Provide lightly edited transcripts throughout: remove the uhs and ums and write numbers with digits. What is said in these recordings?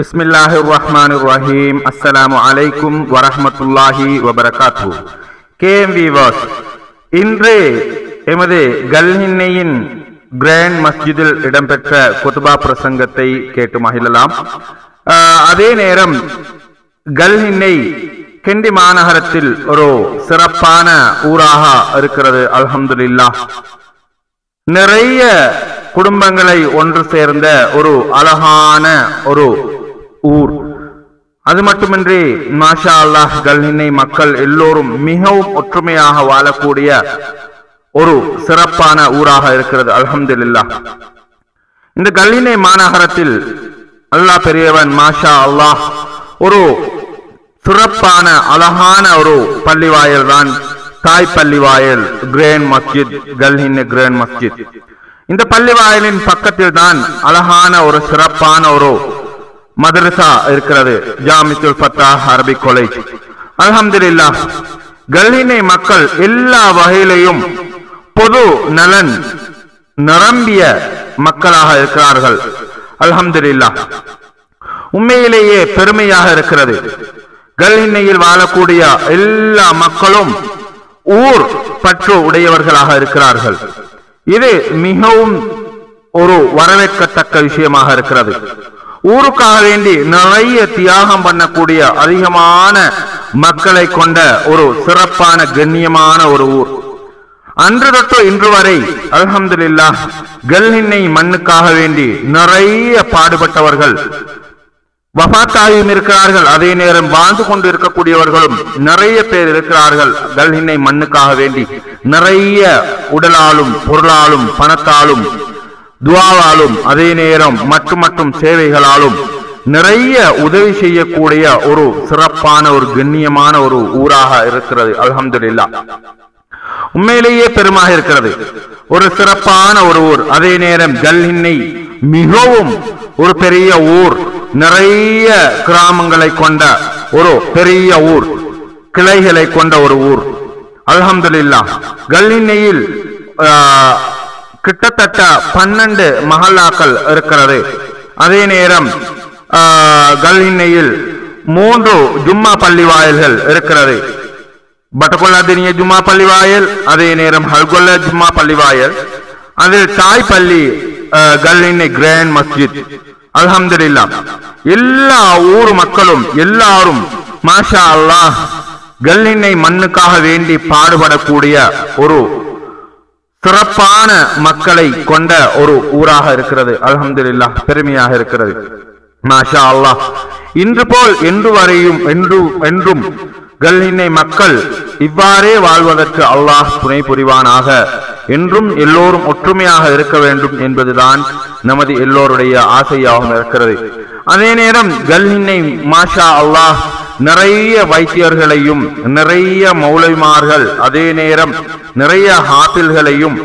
Bismillahirrahmanirrahim. Assalamu alaikum warahmatullahi wabarakatuh. KM viewers, இன்று எமது கல்ஹின்னையின் grand மஸ்ஜிதில் இடம்பெற்ற குத்பா பிரசங்கத்தை கேட்டு மகிழலாம். அதே நேரம் கல்ஹின்னை கெண்டி மாநகரத்தில் ஒரு சிறப்பான ஊராக இருக்கிறது. அல்ஹம்துலில்லாஹ், நிறைய குடும்பங்களை ஒன்று சேர்ந்த ஒரு அழகான ஒரு ஊர். அது மட்டுமின்றி மாஷா அல்லாஹ் கல்ஹின்னை மக்கள் எல்லோரும் மிகவும் ஒற்றுமையாக வாழக்கூடிய ஒரு சிறப்பான ஊராக இருக்கிறது. அல்ஹம்துலில்லாஹ், இந்த கல்ஹின்னை மாநகரத்தில் அல்லாஹ் பெரியவன் மாஷா அல்லாஹ் ஒரு சிறப்பான அழகான ஒரு பள்ளிவாயல் தான் தாய் பள்ளிவாயல் கிராண்ட் மஸ்ஜித், கல்ஹின்னை கிராண்ட் மஸ்ஜித். இந்த பள்ளிவாயலின் பக்கத்தில் தான் அழகான ஒரு சிறப்பான ஒரு மதரசா இருக்கிறது, ஜாமித்துல் ஃபத்தாஹ் அரபிக் காலேஜ். அல்ஹம்துலில்லாஹ், கல்ஹின்னை மக்கள் எல்லா வகையிலையும் பொது நலன் நிரம்பிய மக்களாக இருக்கிறார்கள். அல்ஹம்துலில்லாஹ், உண்மையிலேயே பெருமையாக இருக்கிறது. கல்ஹின்னையில் வாழக்கூடிய எல்லா மக்களும் ஊர் பற்று உடையவர்களாக இருக்கிறார்கள். இது மிகவும் ஒரு வரவேற்கத்தக்க விஷயமாக இருக்கிறது. ஊருக்காக வேண்டி நிறைய தியாகம் பண்ணக்கூடிய அதிகமான மக்களை கொண்ட ஒரு சிறப்பான கண்ணியமான ஒரு ஊர். அன்று தொட்டு இன்று வரை அல்ஹம்துலில்லாஹ் கல்ஹின்னை மண்ணுக்காக வேண்டி நிறைய பாடுபட்டவர்கள் வஃபாத்தாயும் இருக்கிறார்கள். அதே நேரம் வாழ்ந்து கொண்டு இருக்கக்கூடியவர்களும் நிறைய பேர் இருக்கிறார்கள். கல்ஹின்னை மண்ணுக்காக வேண்டி நிறைய உடலாலும் பொருளாலும் பணத்தாலும் துஆவாலும் அதே நேரம் மற்றும் சேவைகளாலும் நிறைய உதவி செய்யக்கூடிய ஒரு சிறப்பான ஒரு கண்ணியமான ஒரு ஊராக இருக்கிறது. அல்ஹம்துலில்லாஹ், உண்மையிலேயே பெருமாக இருக்கிறது. ஒரு சிறப்பான ஒரு ஊர். அதே நேரம் கல்ஹின்னை மிகவும் ஒரு பெரிய ஊர், நிறைய கிராமங்களை கொண்ட ஒரு பெரிய ஊர், கிளைகளை கொண்ட ஒரு ஊர். அல்ஹம்துலில்லாஹ், கல்ஹின்னையில் கிட்டத்தட்ட 12 மஹல்லாக்கள் இருக்கிறது. அதே நேரம் கல்ஹின்னையில் 3 ஜும்மா பள்ளிவாயல்கள் இருக்கிறது. பட்டகொல்லாதினிய ஜும்மா பள்ளிவாயல், அதே நேரம் ஹல்கொல்ல ஜும்மா பள்ளிவாயல், அதில் தாய் பள்ளி கல்ஹின்னை கிராண்ட் மஸ்ஜித். அல்ஹம்துலில்லாஹ், எல்லா ஊர் மக்களும் எல்லாரும் மாஷா அல்லாஹ் கல்ஹின்னை மண்ணுக்காக வேண்டி பாடுபடக்கூடிய ஒரு சிறப்பான மக்களை கொண்ட ஒரு ஊராக இருக்கிறது. அல்ஹம்துலில்லாஹ், பெருமையாக இருக்கிறது. மாஷா அல்லாஹ், இன்று போல் என்று வரையும் என்றும் கல்ஹின்னை மக்கள் இவ்வாறே வாழ்வதற்கு அல்லாஹ் துணை புரிவானாக. என்றும் எல்லோரும் ஒற்றுமையாக இருக்க வேண்டும் என்பதுதான் நமது எல்லோருடைய ஆசையாகவும் இருக்கிறது. அதே நேரம் கல்ஹின்னை மாஷா அல்லாஹ் நிறைய வைத்தியர்களையும் நிறைய மௌலவிமார்கள், அதே நேரம் நிறைய ஹாஃபில்களையும்,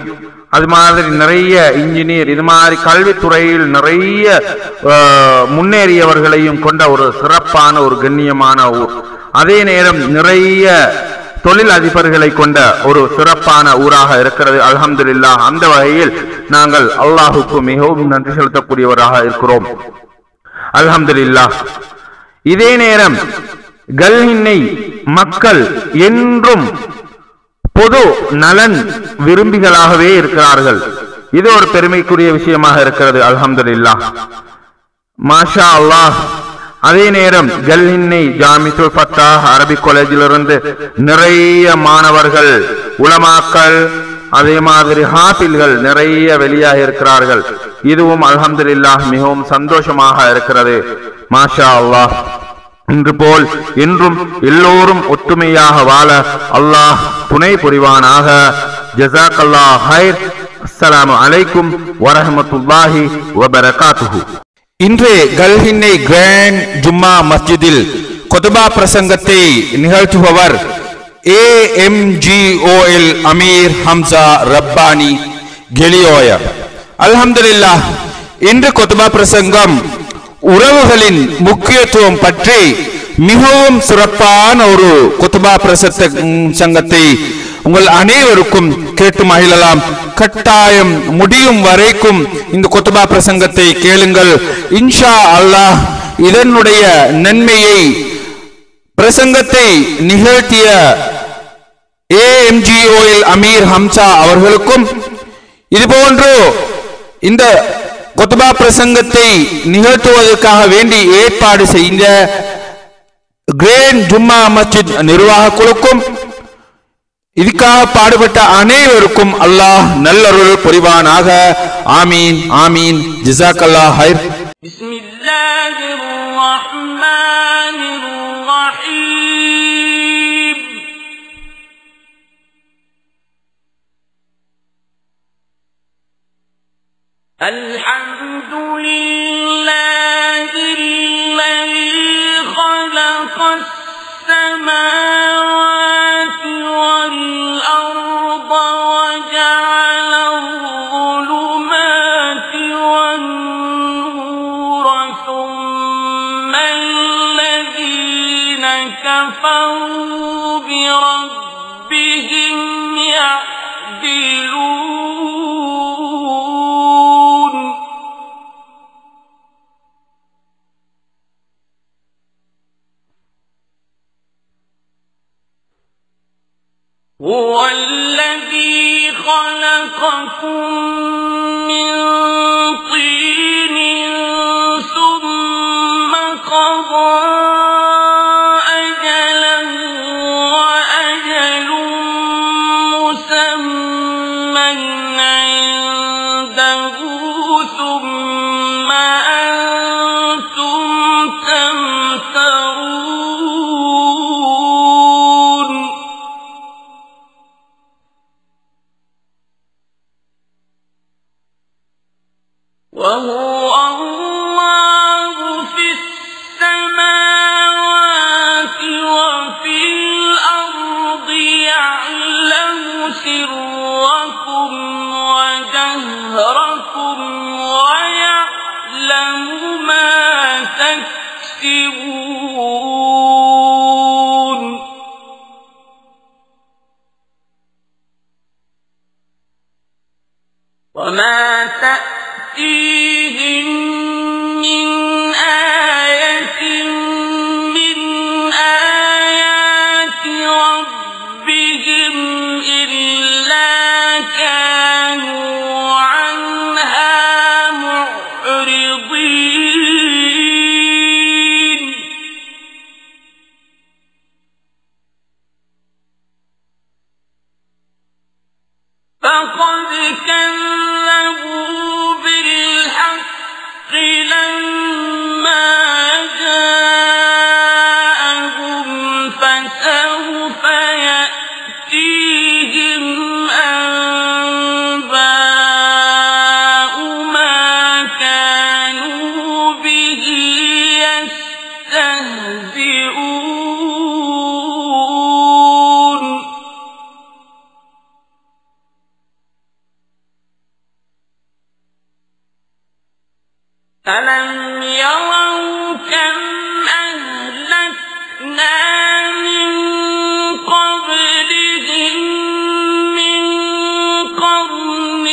அது மாதிரி நிறைய இன்ஜினியர், இது மாதிரி கல்வித்துறையில் நிறைய முன்னேறியவர்களையும் கொண்ட ஒரு சிறப்பான ஒரு கண்ணியமான ஊர். அதே நேரம் நிறைய தொழில் அதிபர்களை கொண்ட ஒரு சிறப்பான ஊராக இருக்கிறது. அல்ஹம்துலில்லாஹ், அந்த வகையில் நாங்கள் அல்லாஹுக்கு மிகவும் நன்றி செலுத்தக்கூடியவராக இருக்கிறோம். அல்ஹம்துலில்லாஹ், இதே நேரம் கல்ஹின்னை மக்கள் என்றும் பொது நலன் விரும்பிகளாகவே இருக்கிறார்கள். இது ஒரு பெருமைக்குரிய விஷயமாக இருக்கிறது. அல்ஹம்துலில்லாஹ், மாஷா அல்லாஹ். அதே நேரம் கல்ஹின்னை ஜாமித்துல் ஃபத்தாஹ் அரபிக் காலேஜிலிருந்து நிறைய மாணவர்கள், உலமாக்கள், அதே மாதிரி ஹாஃபில்கள் நிறைய வெளியாக இருக்கிறார்கள். இதுவும் அல்ஹம்துலில்லாஹ் மிகவும் சந்தோஷமாக இருக்கிறது. மாஷா அல்லாஹ், இன்று போல் என்றும் எல்லோரும் ஒற்றுமையாக வாழ அல்லாஹ் துணை புரிவானாக. ஜஸாக்கல்லாஹ் ஹைர். அஸ்ஸலாமு அலைக்கும் வரஹ்மத்துல்லாஹி வபரகாத்துஹு. இன்று கல்ஹின்னை கிராண்ட் ஜும்மா மஸ்ஜிதில் குத்பா பிரசங்கத்தை நிகழ்த்துபவர் AMGOL அமீர் ஹம்சா ரப்பானி கெலியோயர். அல்ஹம்துலில்லாஹ், இன்று குத்பா பிரசங்கம் உறவுகளின் முக்கியத்துவம் பற்றி மிகவும் சிறப்பான ஒரு குத்பா பிரசங்கத்தை உங்கள் அனைவருக்கும் கேட்டு மகிழலாம். கட்டாயம் முடியும் வரைக்கும் இந்த குத்பா பிரசங்கத்தை கேளுங்கள். இன்ஷா அல்லாஹ் இதனுடைய நன்மையை பிரசங்கத்தை நிகழ்த்திய AMGOL அமீர் ஹம்சா அவர்களுக்கும் இதுபோன்று இந்த குத்பா பிரசங்கத்தை நிகழ்த்துவதற்காக வேண்டி ஏற்பாடு செய்த கிரேன் ஜும்மா மஸ்ஜித் நிர்வாக குழுக்கும் இதுக்காக பாடுபட்ட அனைவருக்கும் அல்லாஹ் நல்லருள் புரிவானாக. ஆமீன் ஆமீன். ஜஸாக்கல்லாஹ் ஹைர். பிஸ்மில்லாஹிர் ரஹ்மானிர் ரஹீம். அல்ஹம்துலில்லாஹில்லதீ خلقஸ் ஸமாவாதி வல் அர்த வஜஅல الظُّلُمَاتِ وَالنُّورَ ثُمَّ الَّذِينَ كَفَرُوا بِرَبِّهِمْ يَعْدِلُونَ. هُوَ الَّذِي خَلَقَكُم مِّن طِينٍ ثُمَّ قَضَىٰ أَجَلًا وَأَجَلٌ مُّسَمًّى عِندَهُ ثُمَّ أَنتُمْ تَمْتَرُونَ. وهو الله في السماوات وفي الأرض يعلم سركم وجهركم ويعلم ما تكسبون. وما تأتيهم من آية من آيات ربهم إلا كانوا عنها معرضين. فقد كذبوا بالحق لما جاءهم فسوف يأتيهم أنباء ما كانوا به يستهزئون. ألم يروا كم أهلكنا من قبلهم من قرن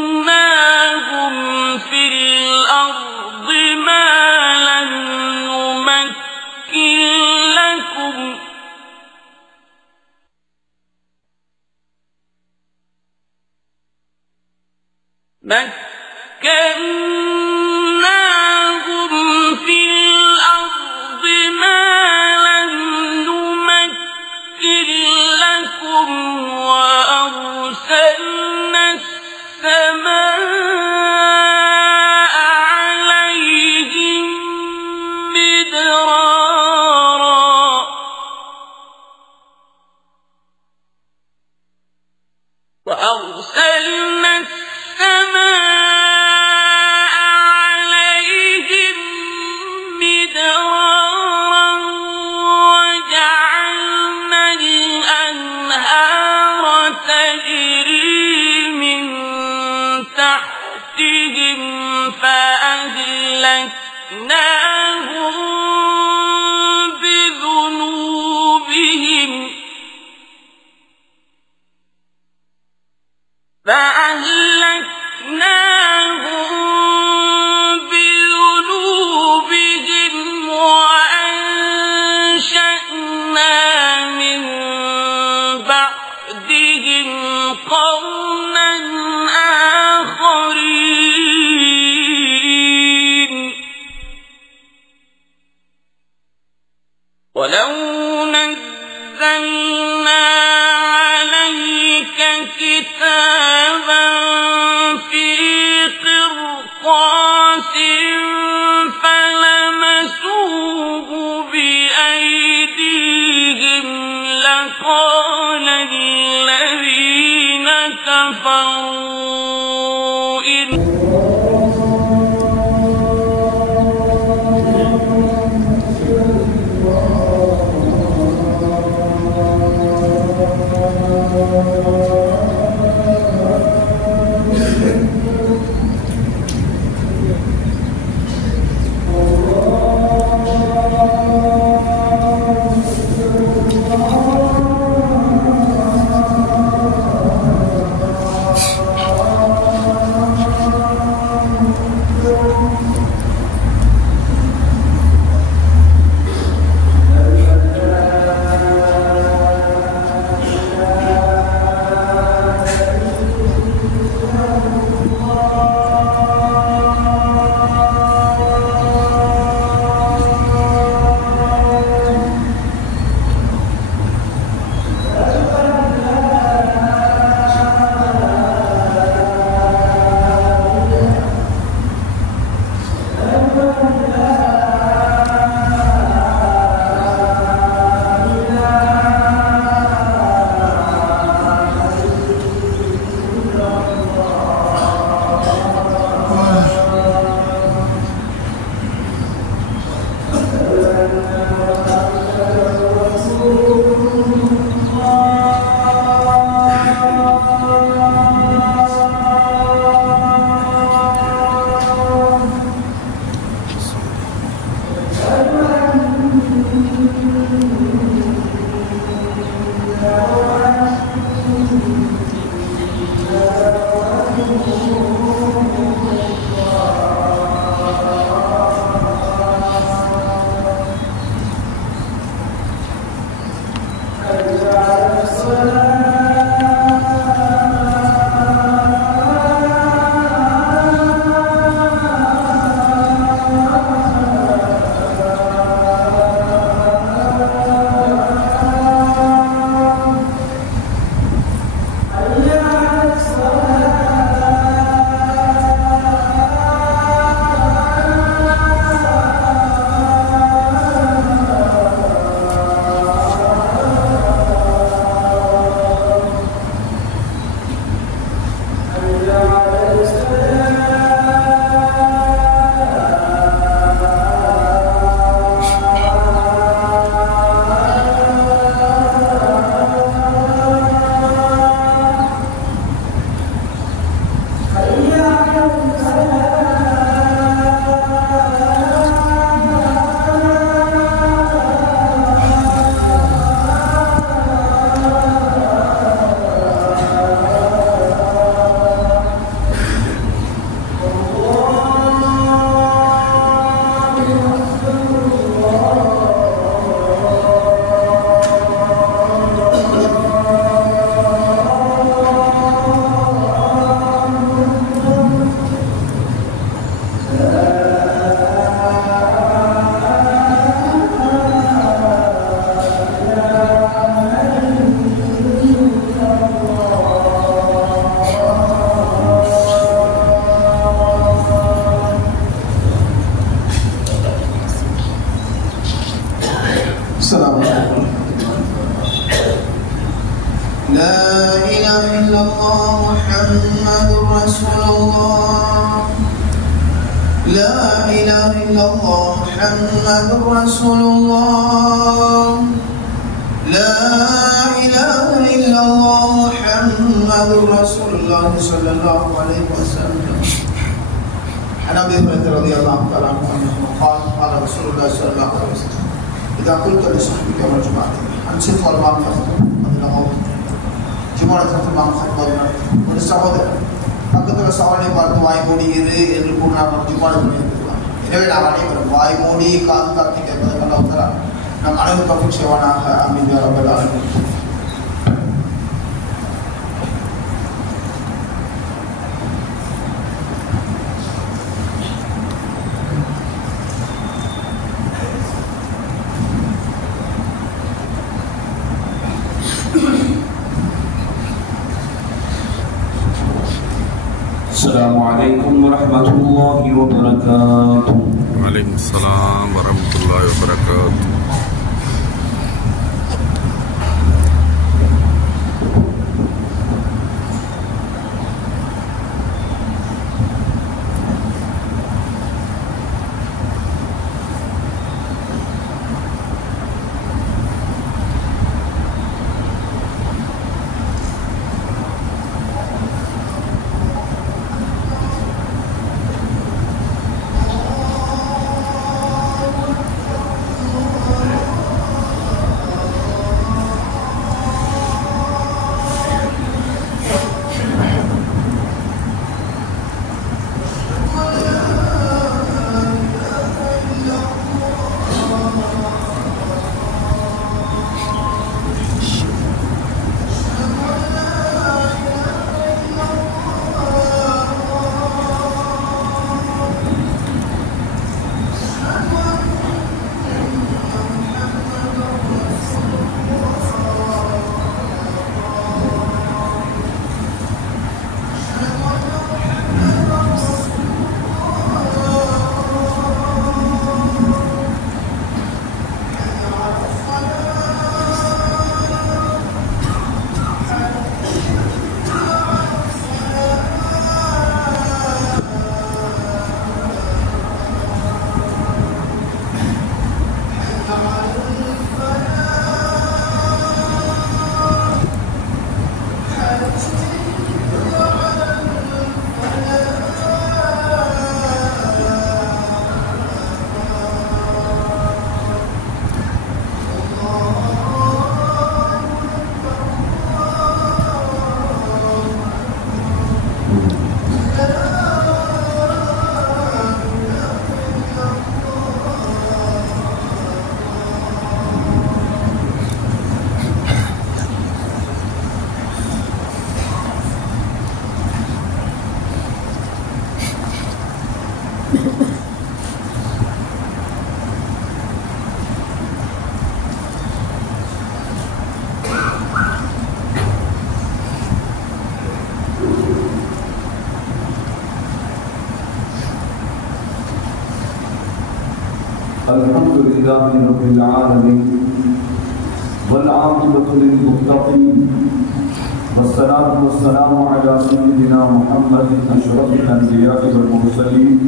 مكناهم في الأرض ما لم نمكن لكم مكناهم في الأرض ما لم نمكن لكم وأرسلنا السماء عليهم مدرارا وأرسلنا السماء عليهم مدرارا وجعلنا الأنهار تجري من تحتهم فأهلكناهم بذنوبهم ولو نزلنا عليك كتابا في قرطاس فلمسوه بأيديهم لقال الذين كفروا إن ورحمة الله وبركاته. وعليكم السلام ورحمة الله وبركاته. الحمد لله رب العالمين والعاقبة للمتقين والصلاة والسلام على سيدنا محمد أشرف الأنبياء والمرسلين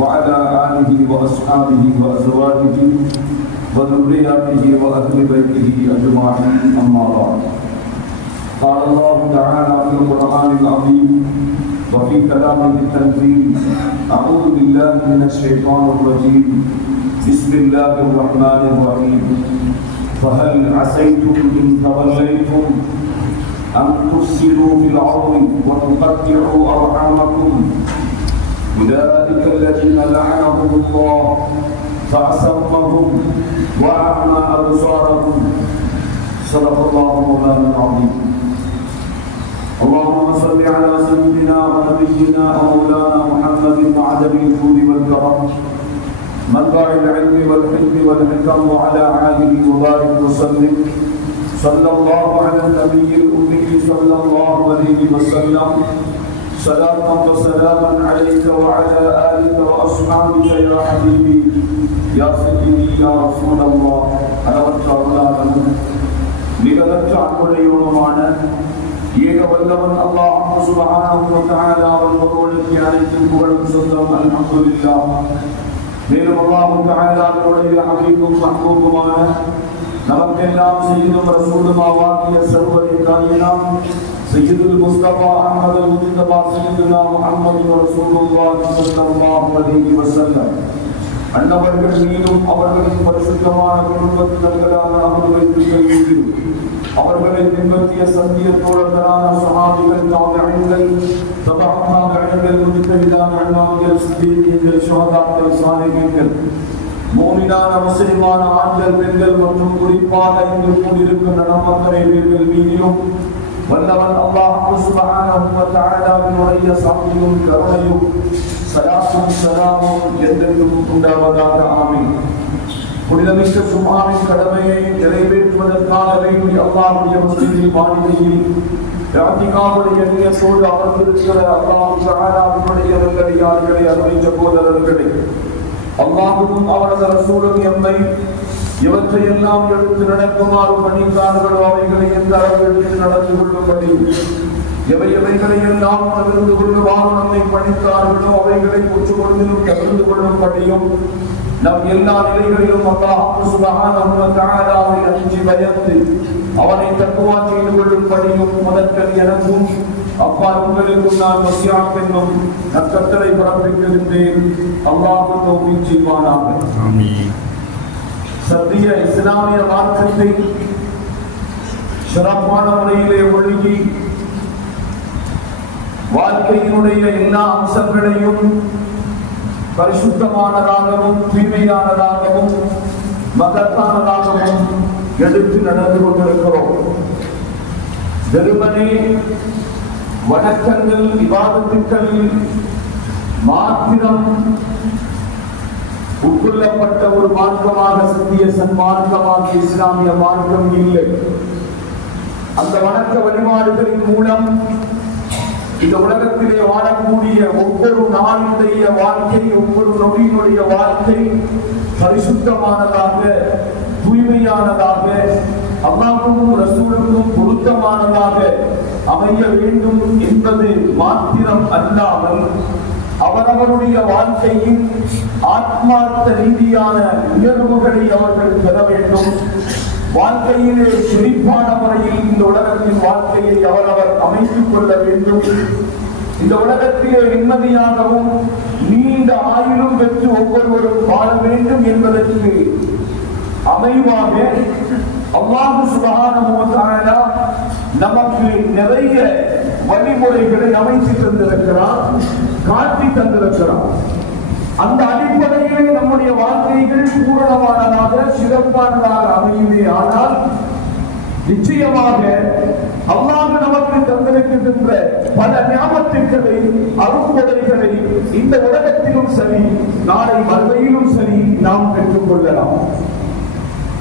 وعلى آله وأصحابه وأزواجه وذرياته وأهل بيته أجمعين أما بعد. قال الله تعالى في القرآن العظيم وفي كلامه التنزيل: أعوذ بالله من الشيطان الرجيم، بسم الله الرحمن الرحيم. فهل عسيتم إن توليتم أن تفسدوا في الأرض وتقطعوا أرحامكم أولئك الذين لعنهم الله فأصمهم وأعمى أبصارهم. صدق الله مولانا العظيم. اللهم صل على سيدنا ونبينا ومولانا محمد معدن الجود والكرم منبع العلم والحلم والحكم وعلى آله وبارك وسلم. صلى الله على النبي الأمي صلى الله عليه وسلم. صلاة وسلاما عليك وعلى آلك وأصحابك يا حبيبي يا سيدي يا رسول الله. அளவற்ற அருளாளனும் மிகவற்ற அன்புடையவனுமான ஏக வல்லவன் அல்லாஹ் சுப்ஹானஹு வ தஆலா அவர்களுக்கு அனைத்து புகழும் சொந்தம். அல்ஹம்துலில்லாஹ். மேலும் அல்லாஹ் தஆலாவுடைய ஹபீபும் மஹ்பூபுமான நமக்கெல்லாம் சய்யிதும் ரசூலும் ஆகிய சர்வரை காயினாம் சய்யிதுல் முஸ்தபா அஹ்மதுல் முஜ்தபா சய்யிதுனா முஹம்மது ரசூலுல்லாஹி ஸல்லல்லாஹு அலைஹி வஸல்லம் அன்னவர்கள் மீதும் அவர்களின் பரிசுத்தமான குடும்பத்தினர்களான அஹ்லுல் மீது அவர்களை பின்பற்றிய சத்திய தோழர்களான சஹாபிகள், தாபிஈன்கள், தபஅ தாபிஈன்கள், முஜ்தஹிதான இமாம்கள், சித்தீகீன்கள், ஷுஹதாக்கள், சாலிஹீன்கள், மூமினான முஸ்லிமான ஆண்கள், பெண்கள் மற்றும் குறிப்பாக இங்கு கூடியிருக்கின்ற நம் அத்தனை பேர்கள் மீதிலும் வல்லவன் அல்லாஹ் சுப்ஹானஹு வ தஆலாவினுடைய சாந்தியும் கருணையும் சலாத்தும் சலாமும் என்றென்றும் உண்டாவதாக. ஆமீன். புனிதமிக்க ஜும்ஆவின் கடமையை நிறைவேற்றுவதற்காக வேண்டி அல்லாஹ்வுடைய மஸ்ஜிதில் மாளிகையில் இஅ்திகாஃபுடைய நியத்தோடு அமர்ந்திருக்கிற அல்லாஹ் தஆலாவுடைய நல்லடியார்களே, அருமை சகோதரர்களே, அல்லாஹ்வும் அவரது ரசூலும் எம்மை இவற்றையெல்லாம் எடுத்து நடக்குமாறு பணித்தார்களோ அவைகளை எந்த அளவு எடுத்து நடந்து கொள்ளும்படி, எவைகளை எல்லாம் தவிர்த்து கொள்ளுமாறு நம்மை பணித்தார்களோ அவைகளை முற்றுமுழுதிலும் தவிர்த்து கொள்ளும்படியும், நம் எல்லா நிலைகளிலும் அல்லாஹ் சுப்ஹானஹு வ தஆலாவை அஞ்சி பயந்து அவனை தக்வா செய்து கொள்ளும்படியும் முதற்கண் எனக்கும் அப்பால் உங்களுக்கும் நான் வசியத் என்னும் நற்கட்டளை பிறப்பிக்கின்றேன். அல்லாஹ் தௌஃபீக் செய்வானாக. ஆமீன். சத்திய இஸ்லாமிய மார்க்கத்தை சிறப்பான முறையிலே ஒழுங்கி வாழ்க்கையினுடைய எல்லா அம்சங்களையும் பரிசுத்தமானதாகவும் தூய்மையானதாகவும் மகத்தானதாகவும் எடுத்து நடந்து கொண்டிருக்கிறோம். வெறுமனே வணக்கங்கள் இபாதத்துக்கள் மாத்திரம் உட்கொள்ளப்பட்ட ஒரு மார்க்கமாக சத்திய சன்மார்க்கமாக இஸ்லாமிய மார்க்கம் இல்லை. அந்த வணக்க வழிபாடுகளின் மூலம் இந்த உலகத்திலே வாழக்கூடிய ஒவ்வொரு நாளுடைய வாழ்க்கை, ஒவ்வொரு நொடியினுடைய வாழ்க்கை பரிசுத்தமானதாக, தூய்மையானதாக, அல்லாஹ்வுக்கும் ரசூலுக்கும் பொருத்தமானதாக அமைய வேண்டும் என்பது மாத்திரம் அல்லாமல், அவரவருடைய வாழ்க்கையின் ஆத்மார்த்த ரீதியான உயர்வுகளை அவர்கள் பெற வேண்டும். வாழ்க்கையிலே செழிப்பான முறையில் இந்த உலகத்தின் வாழ்க்கையை அவரவர் அமைத்துக் கொள்ள வேண்டும். இந்த உலகத்திலே நிம்மதியாகவும் நீண்ட ஆயுளும் பெற்று ஒவ்வொருவரும் வாழ வேண்டும் என்பதற்கு அமைவாக அல்லாஹ் சுப்ஹானஹு வ தஆலா நமக்கு நிறைய வழிமுறைகளை அமைத்து தந்திருக்கிறார், காட்டி தந்திருக்கிறார். அந்த அடிப்படையிலே நம்முடைய வாழ்க்கைகள் பூரணமானதாக சிறப்பானதாக அமையுமே ஆனால் நிச்சயமாக அல்லாஹ் நமக்கு தந்திருக்கின்ற பல நியாமத்துக்களை, அருட்கொடைகளை இந்த உலகத்திலும் சரி நாளை மறுமையிலும் சரி நாம் பெற்றுக் கொள்ளலாம்.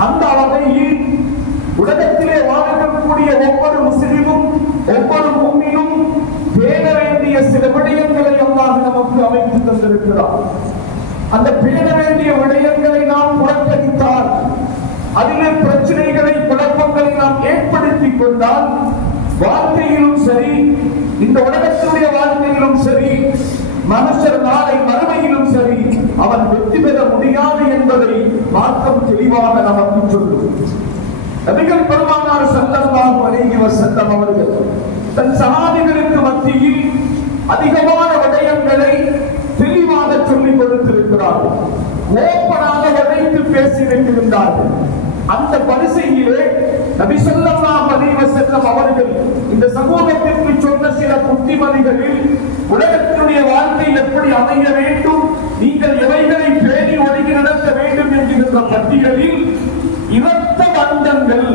அந்த வகையில் உலகத்திலே வாழக்கூடிய ஒவ்வொரு முஸ்லிமும் ஒவ்வொரு மூமினும் பேண வேண்டிய சில விடயங்களை அல்லாஹ் நமக்கு அமைத்து தந்திருக்கிறார். அந்த பேண வேண்டிய விடயங்களை நாம் புறக்கணித்தால், அதிலே பிரச்சனைகளை குழப்பங்களை நாம் ஏற்படுத்திக் கொண்டால், வாழ்க்கையிலும் சரி இந்த உலகத்துடைய வாழ்க்கையிலும் சரி மனுஷர் நாளை மறுமையிலும் சரி அவன் வெற்றி பெற முடியாது என்பதை மார்க்கம் தெளிவாக நமக்கு சொல்லும். நபிகள் பெருமானார் ஸல்லல்லாஹு அலைஹி வஸல்லம் அவர்கள் தன் சஹாபிகளுக்கு மத்தியில் அதிகமான விடயங்களை தெளிவாக சொல்லிக் கொடுத்திருக்கிறார்கள். ஓப்பனாக உடைத்து பேசி வைத்திருந்தார்கள். அந்த வரிசையிலே நபி ஸல்லல்லாஹு அலைஹி வஸல்லம் அவர்கள் இந்த சமூகத்திற்கு சொன்ன சில புத்திமதிகளில் உலகத்தினுடைய வாழ்க்கை எப்படி அமைய வேண்டும், நீங்கள் எவைகளை பேணி ஒழுங்கி நடத்த வேண்டும் என்கின்ற பட்டியலில் இரத்த பந்தங்கள்,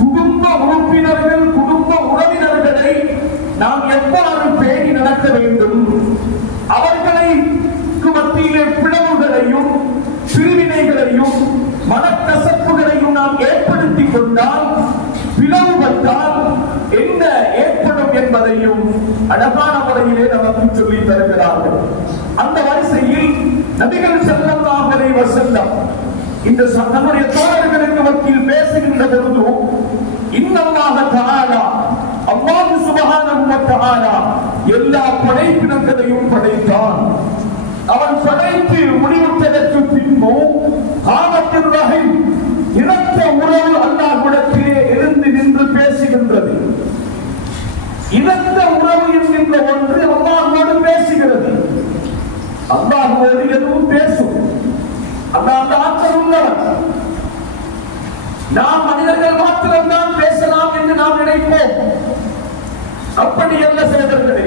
குடும்ப உறுப்பினர்கள், குடும்ப உறவினர்களை நாம் எவ்வாறு பேணி நடத்த வேண்டும், அவர்களை மத்தியிலே பிளவுகளையும் பிரிவினைகளையும் மனக்கசப்புகளையும் நாம் ஏற்படுத்திக் கொண்டால், பிளவுபட்டால் என்ன ஏற்படும் என்பதையும் அழகான முறையிலே நமக்கு சொல்லி தருகிறார்கள். அந்த வரிசையில் நபிகள் ஸல்லல்லாஹு அலைஹி வஸல்லம் இந்த நம்முடைய தோழர்களுக்கு மத்தியில் பேசுகின்ற பொழுது, இன்னல்லாஹ தஆலா, அல்லாஹ் சுப்ஹானஹு வ தஆலா எல்லா படைப்பினங்களையும் படைத்தான். அவன் படைத்து முடிவுற்றதற்கு பின்பு காமத்தின் ரஹீம் இரத்த உறவு அல்லாஹ்விடத்திலே இருந்து நின்று பேசுகின்றது. இரத்த உறவு என்கின்ற ஒன்று அல்லாஹ்வோடு பேசுகிறது. அல்லாஹ்வோடு எதுவும் பேசும். அல்லாஹ் ஆற்றல் உள்ளவன். நாம் மனிதர்கள் மாத்திரம்தான் பேசலாம் என்று நாம் நினைப்போம். அப்படி அல்ல சகோதரர்களே.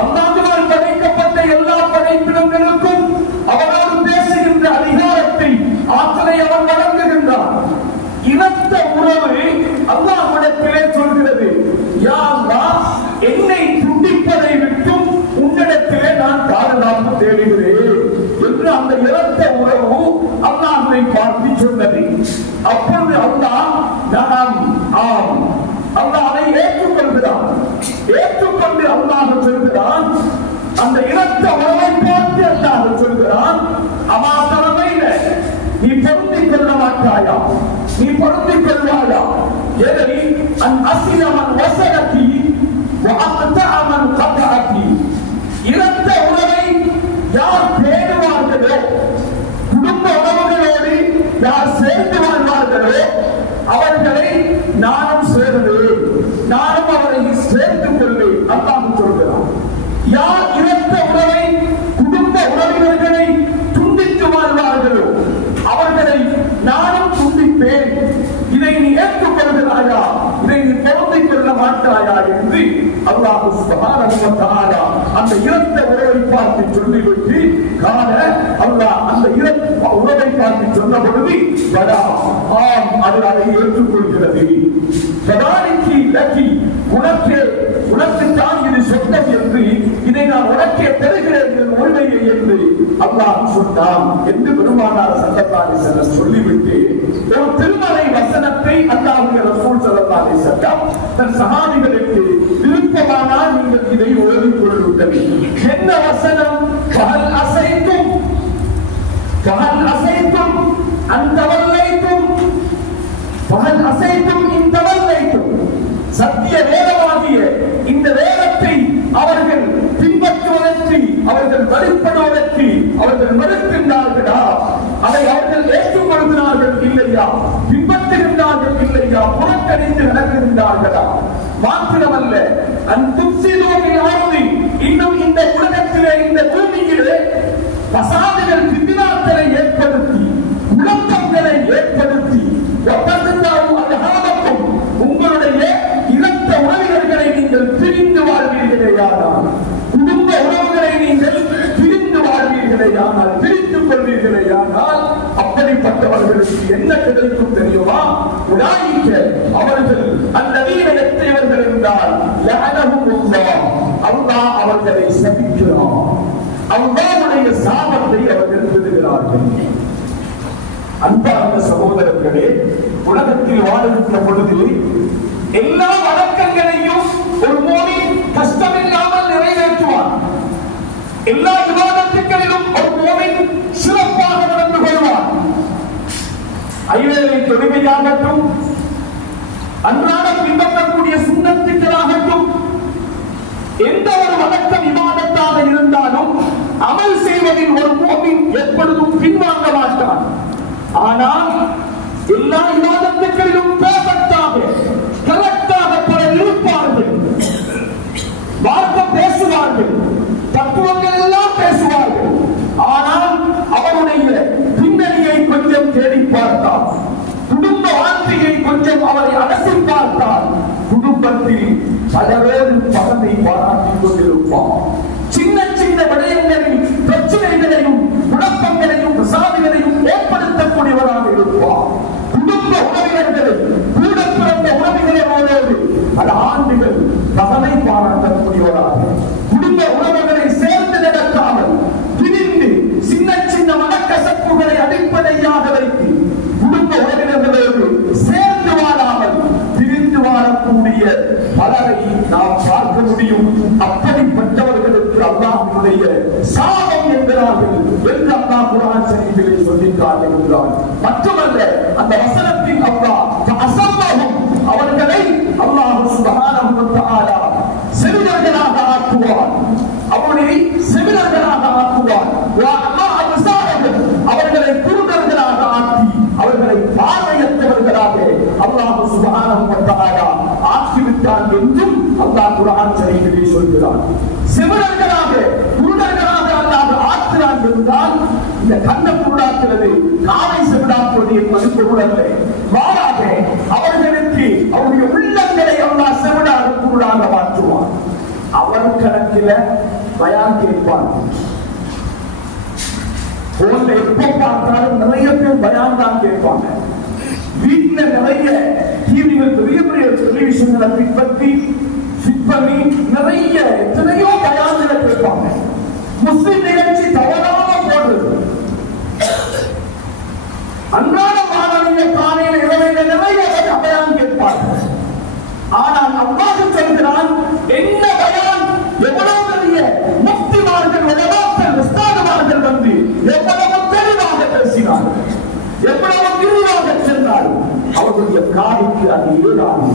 அல்லாஹ்வால் படைக்கப்பட்ட எல்லா படைப்பினங்களுக்கும் அவனோடு பேசுகின்ற அதிகாரத்தை, ஆற்றலை அவன் வழங்குகின்றான். இரத்த உறவு அல்லாஹ்விடத்திலே சொல்கிறது, யா அல்லாஹ், என்னை துண்டிப்பதை விட்டும் உன்னிடத்திலே நான் பாதுகாப்பு தேடுகிறேன் என்று அந்த இரத்த உறவு அல்லாஹ்வை பார்த்து சொன்னது. அப்பொழுது அல்லாஹ் நாம் ஆம், அல்லாஹ் அதை ஏற்றுக்கொள்கிறான். நீ பொருந்திக் கொள்வாயா? எதை அன் அசிலமன் வசனத்தி வஅத்தஅமன் கதஅத்தி. இரத்த உறவை யார் பேணுவார்களோ, குடும்ப உறவுகளோடு யார் சேர்ந்து வாழ்வார்களோ அவர்களை நானும் சேருவேன், நானும் அவரை சேர்த்துக் கொள்வேன். அல்லாஹ் சொல்கிறான். யார் இரத்த உறவை குடும்ப உறவினர்களை துண்டித்து வாழ்வார்களோ அவர்களை நானும் துண்டிப்பேன். இதை நீ ஏற்றுக்கொள்கிறாயா? இதை நீ பொருந்திக் கொள்ள மாட்டாயா என்று அல்லாஹ் சுப்ஹானஹு வ தஆலா அந்த இரத்த உறவை பார்த்து சொல்லிவிட்டு காண அல்லாஹ் அந்த இரத்த உறவை பார்த்து சொன்ன பொழுது வலா ஆம் அது அதை ஏற்றுக்கொள்கிறது. சதானிக்கு லக்கி உனக்கு தான் இது சொந்தம் என்று இதை நான் உனக்கே தருகிறேன் உரிமையை என்று அல்லாஹ் சொன்னான் என்று பெருமானார் ஸல்லல்லாஹு அலைஹி வஸல்லம் சொல்லிவிட்டு ஒரு திருமறை வசனத்தை அல்லாஹ்வுடைய ரசூல் ஸல்லல்லாஹு அலைஹி வஸல்லம் தன் சஹாபிகளுக்கு விருப்பமானால் நீங்கள் இதை ஓதிக் கொள்ளுங்கள். என்ன வசனம்? ஃபஹல் அஸைத்தும் அன் தவல்லைத்தும் ஃபஹல் அஸைத்தும் இன் தவல்லைத்தும். சத்திய வேதமாகிய இந்த வேதத்தை அவர்கள் பின்பற்றுவதற்கு, அவர்கள் வழிபடுவதற்கு அவர்கள் மறுக்கின்றார்களா? அதை அவர்கள் ஏற்றுக்கொள்கிறார்கள் இல்லையா? பின்பற்றுகின்றார்கள் இல்லையா? புறக்கணித்து நடக்கின்றார்களா? மாத்திரமல்ல, இன்னும் இந்த உலகத்திலே, இந்த பூமியிலே பசாதுகள் பிதினாக்களை ஏற்படுத்தி, குழப்பங்களை ஏற்படுத்தி, உங்களுடைய இரத்த உறவினர்களை நீங்கள் பிரிந்து வாழ்வீர்களேயானால், குடும்ப உறவுகளை நீங்கள் பிரிந்து வாழ்வீர்களேயானால், பிரித்துக் கொள்வீர்களேயானால் அப்படிப்பட்டவர்களுக்கு என்ன கிடைக்கும் தெரியுமா? உலாயிக்க அவர்கள் அல்லதீன எத்தையவர்கள் என்றால் லஅனஹுமுல்லாஹ், அல்லாஹ் அவர்களை சபிக்கிறான். அல்லாஹ்வுடைய சாபத்தை அவர்கள் பெறுகிறார்கள். அன்பார்ந்த சகோதரர்களே, உலகத்தில் வாழுகின்ற பொழுது எல்லா வழக்கங்களையும் ஒரு மோமின் கஷ்டமில்லாமல் நிறைவேற்றுவார். எல்லா விவாதத்துக்களிலும் ஒரு மோமின் சிறப்பாக நடந்து கொள்வார். ஐவேளை தொழுகையாகட்டும், அன்றாடம் பின்பற்றக்கூடிய சுன்னத்துக்களாகட்டும், எந்த ஒரு வழக்கம் விவாதத்தாக இருந்தாலும் அமல் செய்வதில் ஒரு மோமின் எப்பொழுதும் பின்வாங்க மாட்டார். ஆனால் எல்லா விவாதத்துக்களிலும் பெர்ஃபெக்ட்டாக, கரெக்டாக பலர் இருப்பார்கள். வார்த்தை பேசுவார்கள், தத்துவங்கள் எல்லாம் பேசுவார்கள். ஆனால் அவருடைய பின்னணியை கொஞ்சம் தேடி பார்த்தால், குடும்ப வாழ்க்கையை கொஞ்சம் அவரை அலசி பார்த்தால், குடும்பத்தில் பலவேறு பகமை பாராட்டிக் கொண்டிருப்பார். சின்ன சின்ன விடயங்களில் பிரச்சனைகளையும் குழப்பங்களையும் பிரசாதிகளையும் ஏற்படுத்தக்கூடியவராக இருப்பார். குடும்ப உறவினர்களை, கூட பிறந்த உறவினர்களோடு பல ஆண்டுகள் பகமை பாராட்டக்கூடியவராக, குடும்ப உறவுகளை சேர்ந்து நடக்காமல் பிரிந்து சின்ன சின்ன மனக்கசப்புகளை அடிப்படையாக வைத்து குடும்ப உறவினர்களோடு சேர்ந்து வாழாமல் பிரிந்து வாழக்கூடிய பலரை நாம் பார்க்க முடியும். அப்படிப்பட்டவர்களுக்கு அல்லாஹ்வுடைய சாபம் என்கிறார்கள் என்று அல்லாஹ் குர்ஆன் ஷரீஃபிலே சொல்லி காட்டுகிறார். மட்டுமல்ல, அந்த வசனத்தில் அல்லாஹ் அஸம்மஹும், அவர்களை அல்லாஹ் சுப்ஹானஹு வ தஆலா செவிடர்களாக ஆக்குவார். அவர்களை செவிடர்களாக ஆக்குவார். அவர்களை குருடர்களாக ஆக்கி அவர்களை பார்வையற்றவர்களாக அல்லாஹ் சுப்ஹானஹு வ தஆலா ஆக்கிவிட்டார் என்றும் அல்லாஹ் குர்ஆன் ஷரீஃபிலே சொல்கிறார். செவிடர்களாக குருடர்களாக அல்லாஹ் ஆக்குகிறான் என்றால் இந்த கண்ண குருடாக்குறது காலை செவிடாக்குவது என்பது பொருள் அல்ல. மாறாக அவர்களுக்கு அவருடைய உள்ளங்களை அல்லாஹ் செவிடாக குருடாக மாற்றுவார். அவர் கணக்கில பயான் கேட்பார். எப்ப பார்த்தாலும் நிறைய பேர் பயான் தான் கேட்பாங்க. வீட்டுல நிறைய டிவிகள், பெரிய பெரிய டெலிவிஷன்களை பின்பற்றி பண்ணி நிறைய எத்தனையோ பயான்களை கேட்பாங்க. முஸ்லிம் நிகழ்ச்சி தவறாம போடுறது. அன்றாட மாணவர்கள் காலையில் இரவையில நிறைய பயான் கேட்பார்கள். ஆனால் அல்லாஹ் சொல்கிறான், என்ன பயான், எவ்வளவு பெரிய முஃப்திமார்கள், உலமாக்கள், உஸ்தாதுமார்கள் வந்து எவ்வளவு தெளிவாக பேசினார்கள், எவ்வளவு விரிவாக சென்றார்கள். காலுக்கு அது ஏறாது.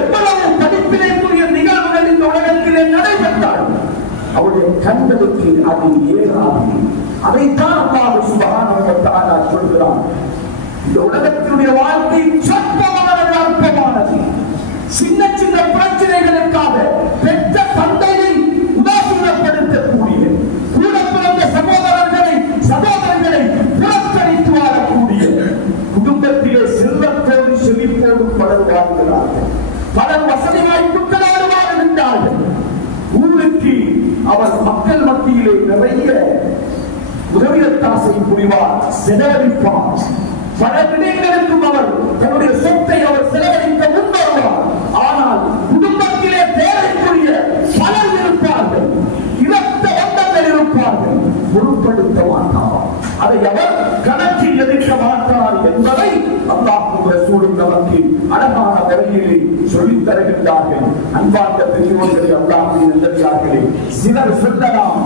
எவ்வளவு படிப்பினைக்குரிய நிகழ்வுகள் இந்த உலகத்திலே நடைபெற்றாலும் அவருடைய கண்களுக்கு அது ஏறாது. அதைத்தான் அல்லாஹ் சுப்ஹானஹு வ தஆலா சொல்கிறான். இந்த உலகத்தினுடைய வாழ்க்கை சொற்பமானது, அற்பமானது. சின்ன சின்ன பிரச்சனைகளுக்காக பெற்ற தந்தையை உதாசீனப்படுத்தக்கூடிய, கூட பிறந்த சகோதரர்களை புறக்கணித்து வாழக்கூடிய, குடும்பத்திலே செல்வத்தோடு செழிப்போடு பலர் வாழ்கிறார்கள். பலர் வசதி வாய்ப்புகளோடு வாழ்கின்றார்கள். ஊருக்கு அவர் மக்கள் மத்தியிலே நிறைய உதவியத்தாசை புரிவார், செலவழிப்பார். பல விடயங்களுக்கும் அவர் தன்னுடைய சொத்தை அவர் செலவழிக்க முன்வருவார். ஆனால் குடும்பத்திலே தேவைக்குரிய பலர் இருப்பார்கள், இரத்த வந்தங்கள் இருப்பார்கள், பொருட்படுத்த மாட்டார். அதை அவர் கணக்கில் எடுக்க மாட்டார் என்பதை அல்லாஹ்வும் ரசூலும் நமக்கு அழகான வழியிலே சொல்லித் தருகின்றார்கள். அன்பார்ந்த பெரியவர்களே, அல்லாஹ்வின் நல்லடியார்களே, சிலர் சொல்லலாம்,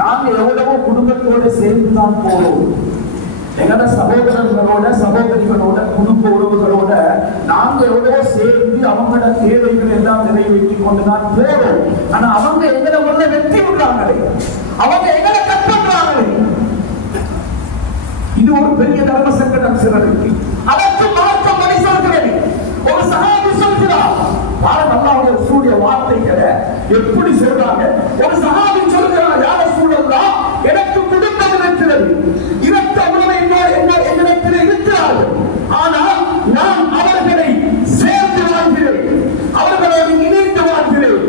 நாங்கள் எவ்வளவோ குடும்பத்தோடு சேர்ந்துதான் போறோம், எங்களோட சகோதரர்களோட சகோதரிகளோட குடும்ப உறவுகளோட நாங்க எவ்வளவோ சேர்ந்து அவங்களோட தேவைகள் எல்லாம் நிறைவேற்றிக் கொண்டுதான் போறோம். ஆனா அவங்க எங்களை உள்ள வெற்றி விடுறாங்களே, அவங்க எங்களை கட் பண்றாங்களே. இது ஒரு பெரிய தர்ம சங்கடம் சிலருக்கு. அதற்கு மார்க்கம் வழி சொல்கிறது. ஒரு சஹாபி சொல்கிறார், பாருங்க அல்லாஹ்வுடைய ரசூலுடைய வார்த்தைகளை எப்படி சொல்றாங்க. ஒரு சஹாபி சொல்கிறார், யா ரசூலல்லாஹ், எனக்கு குடும்பம் இருக்கிறது, இரத்த உறவை என்னிடத்தில் இருக்கிறார்கள், ஆனால் நான் அவர்களை சேர்ந்து வாழ்கிறேன், அவர்களோடு இணைந்து வாழ்கிறேன்.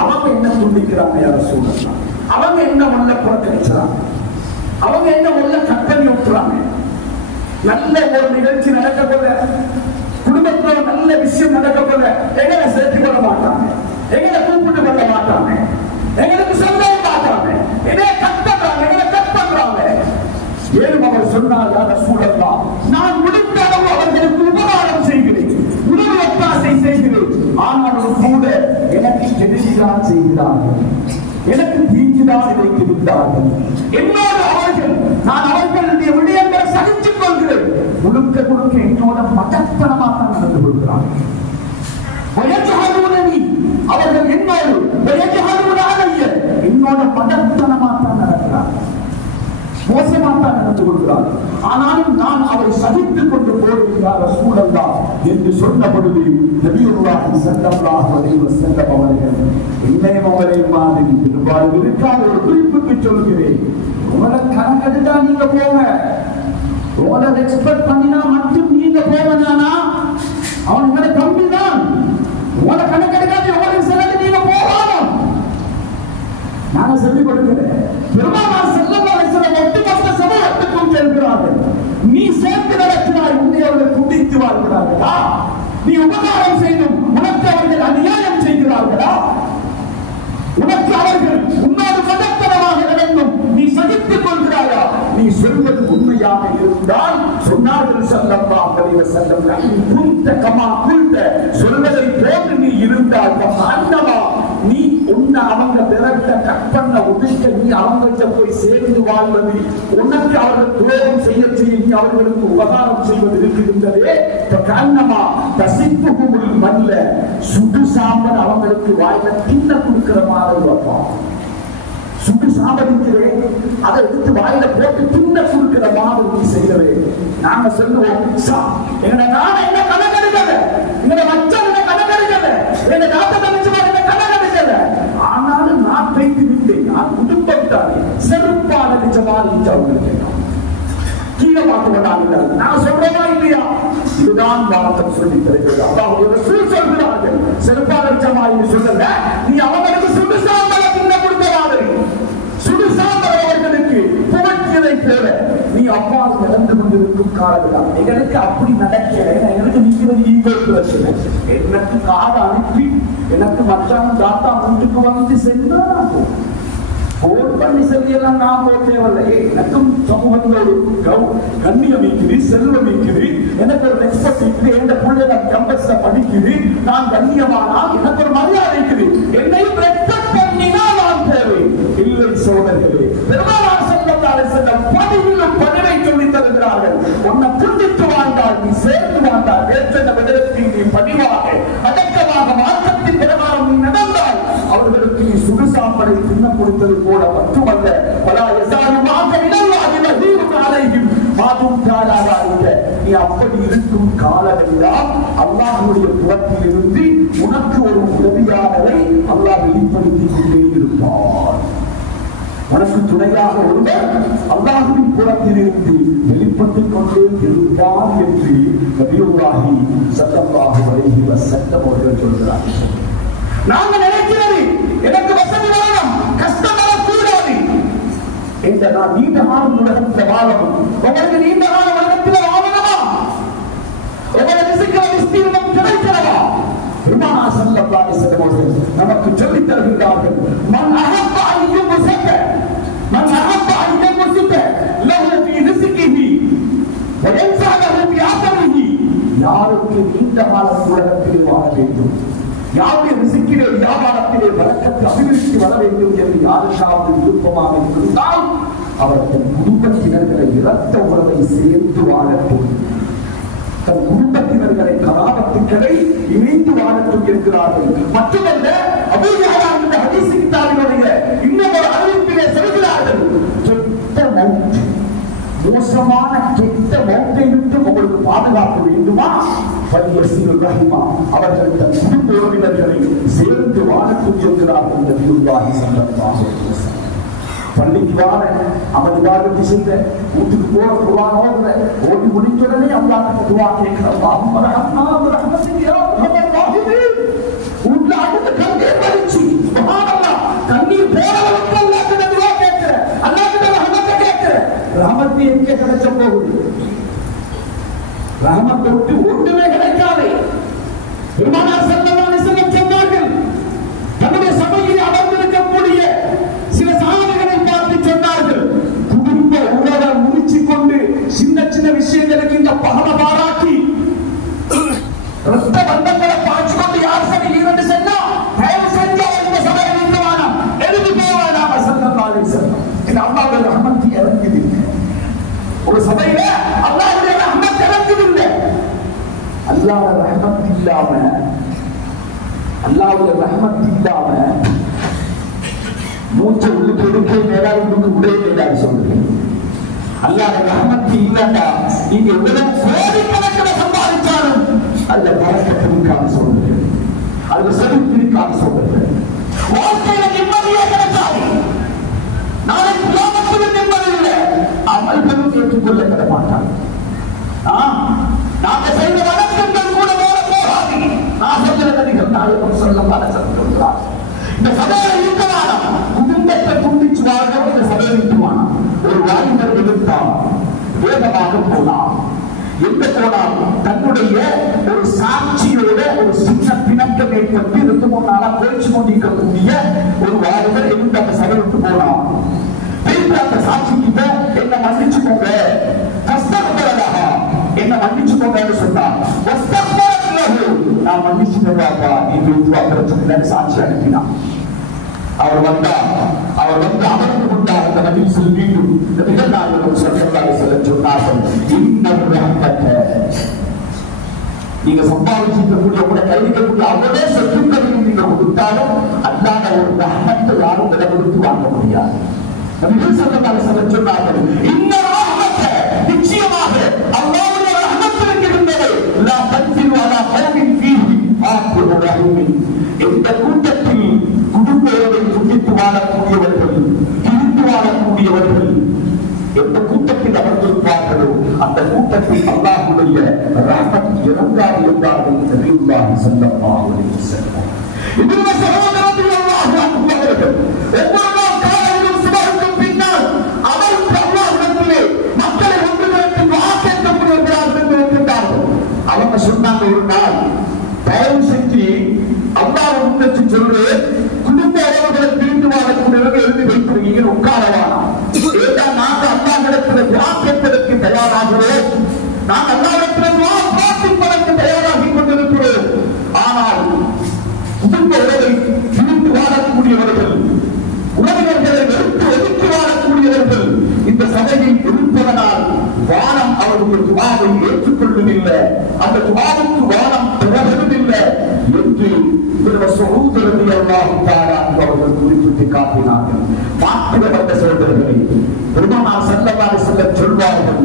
அவங்க என்ன துண்டிக்கிறாங்க, யா ரசூலல்லாஹ், அவங்க என்ன மல்ல புறக்கணிச்சாங்க, அவங்க என்ன உள்ள கட்டளை விட்டுறாங்க. நல்ல ஒரு நிகழ்ச்சி நடக்க போல, குடும்பத்துல நல்ல விஷயம் நடக்க போல எங்களை சேர்த்துக் கொள்ள மாட்டாங்க, எங்களை கூப்பிட்டு கொள்ள மாட்டாங்க, எங்களுக்கு சொல்ல மாட்டாங்க, எங்களை கட் பண்றாங்க, எங்களை கட் பண்றாங்க. ஏன் அவர் சொன்னார், யா ரசூலல்லாஹ், நான் முடிந்த அளவு அவர்களுக்கு உபகாரம் செய்கிறேன், உணவு ஒத்தாசை செய்கிறேன், ஆனாலும் கூட எனக்கு கெடுதிதான் செய்கிறார்கள், எனக்கு தீங்குதான் வைத்திருந்தார்கள். என்னோட அவர்கள், நான் அவர்களுடைய விடயங்களை சகித்துக் கொள்கிறேன், முழுக்க முழுக்க என்னோட மடத்தனமாக தான் நடந்து கொள்கிறார்கள். அவர்கள் என்னோட மடத்தனமாக தான் நடக்கிறார்கள், மோசமாத்தான் நடந்து கொள்கிறார்கள். ஆனாலும் நான் அவரை சகித்துக் கொண்டு போடுகிறார் ரசூலல்லாஹ் என்று சொன்ன பொழுது நபியுல்லாஹி ஸல்லல்லாஹு அலைஹி வஸல்லம் அவர்கள் என்னையும் அவரையும் மாதிரி பெரும்பாலும் இருக்காத ஒரு குறிப்புக்கு சொல்கிறேன். உங்களை கணக்கெடுத்தா நீங்க போங்க, உங்களை எக்ஸ்பெக்ட் பண்ணினா மட்டும் நீங்க போவதானா, அவன் உங்களை கம்பி தான். உங்களை கணக்கெடுக்காது எவ்வளவு செலவு நீங்க போகணும். நாங்க சொல்லிக் கொடுக்கிறேன். பெருமானார் ஸல்லல்லாஹு அலைஹி வஸல்லம் ஒட்டுமொத்த சமூகத்துக்கும் சொல்கிறார்கள், நீ சேர்ந்து நடத்தினாய், உன்னை அவர்கள் குடித்து வாழ்கிறார்களா? நீ உபகாரம் செய்தும் உனக்கு அவர்கள் அநியாயம் செய்கிறார்களா? உனக்கு அவர்கள் உன்னோடு மதத்தனமாக நடந்தும் நீ சகித்துக் கொள்கிறாயா? நீ சொல்வது உண்மையாக இருந்தால் சொன்னார்கள் ஸல்லல்லாஹு அலைஹி வஸல்லம், குந்த கமா குந்த, சொல்வதை போன்று நீ இருந்தால் அன்னமா, நீ உன்னை அவங்க விரட்ட கட் பண்ண உதிக்க நீ அவங்கள்ட்ட போய் சேர்ந்து வாழ்வது, உனக்கு அவர்கள் துரோகம் செய்ய நீ அவர்களுக்கு உபகாரம் செய்வது இருக்கின்றதே, கண்ணமா தசிப்புகுமுள் மல்ல, சுடு சாம்பல் அவங்களுக்கு வாயில தின்ன கொடுக்கிற மாதிரி வைப்பான். சுடு சாம்பலிக்கிறேன், அதை எடுத்து வாயில போட்டு தின்ன கொடுக்கிற மாதிரி நீ செய்யவே. நாங்க சொல்லுவோம், எங்களை நான என்ன கணக்கெடுக்கல, எங்களை மச்சம் என்ன கணக்கெடுக்கல, எங்க நாட்டை நினைச்சு என்ன கணக்கெடுக்கல, ஆனாலும் நான் பேசி விட்டேன், நான் குடும்பம் தானே செருப்பான நிஜமாக அவங்களுக்கு கீழே பார்க்க நான் சொல்றதா இல்லையா? இதுதான் மார்க்கம் சொல்லி தருகிறது. அல்லாஹ்வுடைய ரசூல் சொல்கிறார்கள், செருப்பான நிஜமாக சொல்லல, நீ அவங்களுக்கு சுடு சாம்பலை தின்ன கொடுத்த மாதிரி, சுடு சாம்பலை அவர்களுக்கு புகழ்ச்சியதை போல நீ அவ்வாறு நடந்து கொண்டிருக்கும் காலம்தான். எங்களுக்கு அப்படி நடக்கல, எங்களுக்கு நிற்கிறது ஈகோ பிரச்சனை. எனக்கு காதை அனுப்பி எனக்கு மச்சான தாத்தா வீட்டுக்கு வந்து சென்றா போன் பண்ணி செல்லியெல்லாம் நான் போக தேவையில்லை. எனக்கும் சமூகத்தோடு கண்ணியம் வைக்குது, செல்வம் வைக்குது, எனக்கு ஒரு ரெஸ்பெக்ட் இருக்குது, எந்த பிள்ளைங்க கேம்பஸ்ல படிக்குது, நான் கண்ணியமானால் எனக்கு ஒரு மரியாதை இருக்குது, என்னையும் ரெஸ்பெக்ட் பண்ணினா நான் தேவை இல்லை. சோதர்களே, பெருமானார் ஸல்லல்லாஹு அலைஹி வஸல்லம் பணிவிலும் பணிவை சொல்லி தருகிறார்கள். உன்னை புண்டித்து வாழ்ந்த நீ சேர்ந்து வாழ்ந்தால் வேற்றென்ன விதத்தில் நீ பணிவாக அடக்கமாக மாற்றத்தின் பிரகாரம் நீ நடந்தால் அவர்களுக்கு நீ சுடுசாம்பலை தின்ன கொடுத்தது போல மட்டுமல்ல பல எசாரமாக மாதும் காலாக நீ அப்படி இருக்கும் காலமெல்லாம் அல்லாஹ்வுடைய புறத்திலிருந்து உனக்கு ஒரு உதவியாளரை அல்லாஹ் வெளிப்படுத்திக் கொண்டே இருப்பார். உனக்கு துணையாக ஒருவர் அல்லாஹ்வின் புறத்திலிருந்து வெளிப்பட்டுக் கொண்டே இருப்பார் என்று நபியுல்லாஹி ஸல்லல்லாஹு அலைஹி வஸல்லம் அவர்கள் சொல்கிறார்கள். நாங்க நினைக்கிறது எனக்கு வசதி வேணும், கஷ்டம் வரக்கூடாது என்ற நான் நீண்ட காலம் உலகத்தில் வாழணும். உங்களுக்கு நீண்ட காலம் உலகத்தில் வாழணுமா? உங்களுக்கு சிக்கல விஸ்தீர்ணம் கிடைக்கிறதா? பெருமானா ஸல்லல்லாஹு அலைஹி வஸல்லம் அவர்கள் நமக்கு சொல்லித் தருகிறார்கள். மன் அஹப்ப அன் யுஸக மன் அஹப்ப அன் யுஸக லஹு ஃபீ ரிஸ்கிஹி வ யன்ஸஅஹு ஃபீ ஆதமிஹி. யாருக்கு நீண்ட காலம் உலகத்தில் வாழ வேண்டும், யாருடைய ரிஸ்கிலே வியாபாரத்திலே வழக்கத்து அபிவிருத்தி வர வேண்டும் என்று யாருக்காவது விருப்பமாக இருந்தால் அவர் தன் குடும்பத்தினர்களை இரத்த உறவை சேர்த்து வாழட்டும், தன் குடும்பத்தினர்களை கலாபத்துக்களை இணைந்து வாழட்டும் என்கிறார்கள். மட்டுமல்ல, அபூ யஹ்யா என்ற ஹதீஸ் கிதாபினுடைய இன்னொரு அறிவிப்பிலே சொல்கிறார்கள், கெட்ட மௌத், மோசமான கெட்ட மௌத்தை விட்டு உங்களுக்கு பாதுகாக்க வேண்டுமா? அவர்கள் தன் குடும்ப உறவினர்களை சேர்ந்து வாழட்டும் என்கிறார்கள் நபியுல்லாஹி ஸல்லல்லாஹு அலைஹி வஸல்லம். பள்ளிக்கு வார அமளிவாதத்தை செய்த வீட்டுக்கு போற குர்ஆன் ஓதுற ஓடி முடித்தவுடனே அல்லாஹ்வுக்கு துஆ கேட்கிற அல்லாஹும்ம ரஹ்மனா பிரஹ்மத்திக யா அர்ஹமர் ராஹிமீன். உள்ள அடுத்து கண்ணீர் வலிச்சு சுப்ஹானல்லாஹ், கண்ணீர் போறவருக்கு அல்லாஹ்வுக்கு துஆ கேட்கிற, அல்லாஹ்வுக்கு ரஹ்மத்தை கேட்கிற. ரஹ்மத் எங்கே கிடைச்ச போகுது? ரஹ்மத் விட்டு ஒன்றுமே கிடைக்காது. பெருமானா ஸல்லல்லாஹு அலைஹி வஸல்லம் சொன்னார்கள், தன்னுடைய சபையில் அமர்ந்திருக்கக்கூடிய சில சஹாபிகளை பார்த்து சொன்னார்கள், குடும்ப உறவை முறிச்சு கொண்டு சின்ன சின்ன விஷயங்களுக்கு இந்த பகமை பாராட்டி ரத்த பந்தங்களை பாய்ச்சி கொண்டு யார் சபையில் இருந்து சென்றா தயவு செஞ்சு இந்த சபையில் இருந்து வானம் எழுதி போவானாம ஸல்லல்லாஹு அலைஹி வஸல்லம். இந்த அல்லாஹ்வுடைய ரஹ்மத் இறங்குது. ஒரு சபையில அல்லாஹ்வுடைய ரஹ்மத் இறங்குது. அல்லாஹ்வுடைய ரஹ்மத் இல்லாம மூச்சை உள்ளுக்கு எடுக்க மேலாக உடைய மேலாக சொல்லுங்க. அல்லாஹ்வுடைய ரஹ்மத் இல்லைன்னா நீங்க எவ்வளவு கோடிக்கணக்கில் சம்பாதிச்சாலும் அல்ல பறக்கத்திற்காக சொல்லுங்க, அது செலுத்திற்காக சொல்லுங்க. வாழ்க்கையில நிம்மதியே கிடைக்காது, நாளை கியாமத்தில் நிம்மதி இல்லை, அமல்களும் ஏற்றுக்கொள்ளப்பட மாட்டாங்க. நாங்க செய்த வணக்கங்கள் கூட போல போகாது. நான் சொல்கிறேன், நாயகம் ஸல்லல்லாஹு அலைஹி வஸல்லம் சொல்கிறார், இந்த சபையை இருக்கலாம் குடும்பத்தை துண்டிச்சு வாழ்ற இந்த சபையை இருக்குவானா. ஒரு வாலிபர் எதிர்த்தான், வேகமாக போனான். எங்க போனால் தன்னுடைய ஒரு சாட்சியோட ஒரு சின்ன பிணக்கம் ஏற்பட்டு 2-3 நாளா போயிச்சு கொண்டிருக்கக்கூடிய ஒரு வாலிபர் எதிர்த்து அந்த சபை விட்டு போனான். அந்த சாட்சி கிட்ட என்ன மன்னிச்சுக்கோங்க, கஷ்டப்பட்டதாக என்ன மன்னிச்சுக்கோங்கன்னு சொன்னான். நான் மன்னிச்சுக்கோங்கப்பா என்று பிரச்சனை சாட்சி அனுப்பினான். அவர் வந்து அமர்ந்து கொண்டார். அந்த நபிகள் மீண்டும் நிகழ்நாயகம் ஸல்லல்லாஹு அலைஹி வஸல்லம் சொன்னார்கள், இன்னர் ரஹ்மத, நீங்க சம்பாதிச்சிருக்கக்கூடிய உங்களை கைவிடக்கூடிய அவரே சொத்துக்களையும் நீங்க கொடுத்தாலும் அல்லாத ஒரு ரஹ்மத்தை யாரும் விலை கொடுத்து வாங்க முடியாது. நபிகள் ஸல்லல்லாஹு அலைஹி வஸல்லம் சொன்னார்கள், இன்னர் ரஹ்மத, நிச்சயமாக அல்லாஹ்வுடைய ரஹ்மத் இருக்கின்றது. லா தன்சிலு அலா கௌமின் ஃபீஹி ஆஃபுர் ரஹீம். இந்த கூட்டத்தில் குடும்பத்தை துண்டித்து வாழக்கூடியவர்கள், பிரிந்து வாழக்கூடியவர்கள் எந்த கூட்டத்தில் அமர்ந்திருப்பார்களோ அந்த கூட்டத்தில் அல்லாஹ்வுடைய ரஹ்மத் இறங்காது என்றார்கள் நபியுல்லாஹி ஸல்லல்லாஹு அலைஹி வஸல்லம். இப்னு சஹாபா ரலியல்லாஹு அன்ஹு அவர்கள் ஒவ்வொரு நாள் காலையிலும் சுபஹுக்கு பின்னால் அவருக்கு அல்லாஹ்விடத்திலே மக்களை ஒன்று திரட்டி துஆ கேட்கக்கூடியவர்களாக இருக்கின்றார்கள். அவங்க சொன்னாங்க, ஒரு நாள் தயவு செஞ்சு அல்லாஹ் முன்னெச்சு சொல்றேன், குடும்ப உறவுகளை பிரிந்து வாழக்கூடியவர்கள் எழுதி வைக்கிறீங்க, உட்காரவானா. ஏதா நாங்க அல்லாஹ்விடத்திலே துஆ கேட்பதற்கு தயாராகிறோம், நாங்கள் அல்லாஹ்விடத்திலே துஆ பிரார்த்திப்பதற்கு தயாராகிக் கொண்டிருக்கிறோம். ஆனால் குடும்ப உறவை பிரிந்து அந்த துஆவுக்கு வானம் திறவதில்லை என்று மஸ்ஊத் ரலியல்லாஹு தஆலா அவர்கள் குறிப்பிட்டு காட்டினார்கள். மாற்றுவந்த சகோதரர்களே, பெருமானார் ஸல்லல்லாஹு அலைஹி வஸல்லம் சொல்வார்கள்,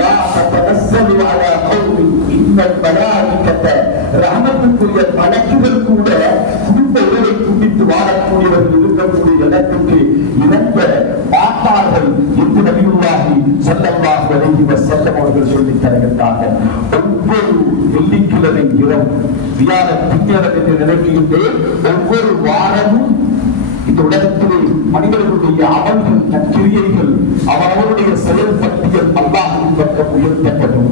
லா ததஸ்ஸலு அலா கௌமி இன்னல் மலாயிகத, ரஹ்மத்துக்குரிய மலக்குகள் கூட குடும்ப உறவை துண்டித்து வாழக்கூடியவர்கள் இருக்கக்கூடிய இடத்துக்கு இணங்க மாட்டார்கள் என்று நபியுல்லாஹி ஸல்லல்லாஹு அலைஹி வஸல்லம் அவர்கள் சொல்லித் தருகின்றார்கள். ஒவ்வொரு வெள்ளிக்கிழமை இரவு வியாழ திங்கள் என்று நினைக்கின்றேன். ஒவ்வொரு வாரமும் இந்த உலகத்திலே மனிதர்களுடைய அமல்கள் நற்கிரியைகள் அவர்களுடைய செயல் பட்டியல் அல்லாஹ்வின் பக்கம் உயர்த்தப்படும்.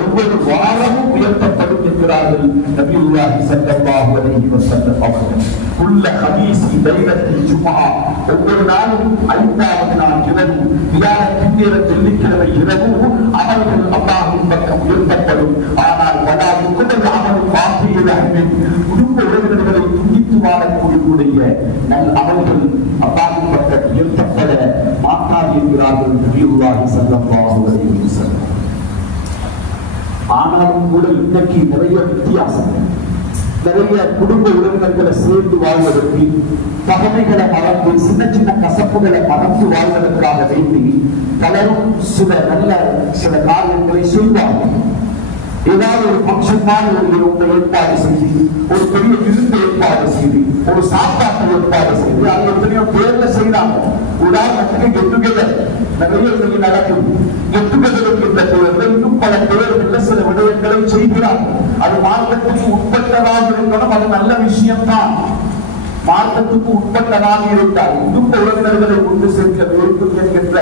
ஒவ்வொரு வாரமும் உயர்த்தப்படும் என்கிறார்கள் நபியுல்லாஹி ஸல்லல்லாஹு அலைஹி வஸல்லம் அவர்கள். குல்ல ஹதீஸி லைலத்தில் ஜும்ஆ, ஒவ்வொரு நாளும் 5வது நாள் இரவு வியாழ திங்கள் வெள்ளிக்கிழமை இரவு அமல்கள் அல்லாஹ்வின் பக்கம் உயர்த்தப்படும். ஆனால் வலா யுக்தல் அமல் பாத்தியில் அஹ்மின், குடும்ப உறவினர்களை துண்டித்து வாழக்கூடிய நல் அமல்கள் அல்லாஹ்வின் பக்கம் உயர்த்தப்பட மாட்டாது என்கிறார்கள் நபியுல்லாஹி ஸல்லல்லாஹு அலைஹி வஸல்லம். ஆனாலும் கூட இன்னைக்கு நிறைய வித்தியாசம், நிறைய குடும்ப உறவினர்களை சேர்ந்து வாழ்வதற்கு, பகைமைகளை மறந்து சின்ன சின்ன கசப்புகளை மறந்து வாழ்வதற்காக வேண்டி பலரும் சில காரியங்களை செய்வார்கள். ஏதாவது ஒரு ஃபங்க்ஷன் மாதிரி ஒரு ஏற்பாடு செய்து, ஒரு பெரிய விருந்து ஏற்பாடு செய்து, ஒரு சாப்பாட்டு ஏற்பாடு செய்து, அது எத்தனையோ பேர்ல செய்யறாங்க. உதாரணத்துக்கு கெட்டுகெதர் நிறைய நடக்கும். கெட்டுகெதருக்கு இந்த பேர்ல இன்னும் பல பேர்கள்ல சில விடயங்களை செய்கிறார்கள். அது மார்க்கத்துக்கு உட்பட்டதாக இருக்கணும், அது நல்ல விஷயம்தான். மார்க்கத்துக்கு உட்பட்டதாக இருந்தால் குடும்ப உறவினர்களை கொண்டு சேர்க்க வேண்டும் என்கின்ற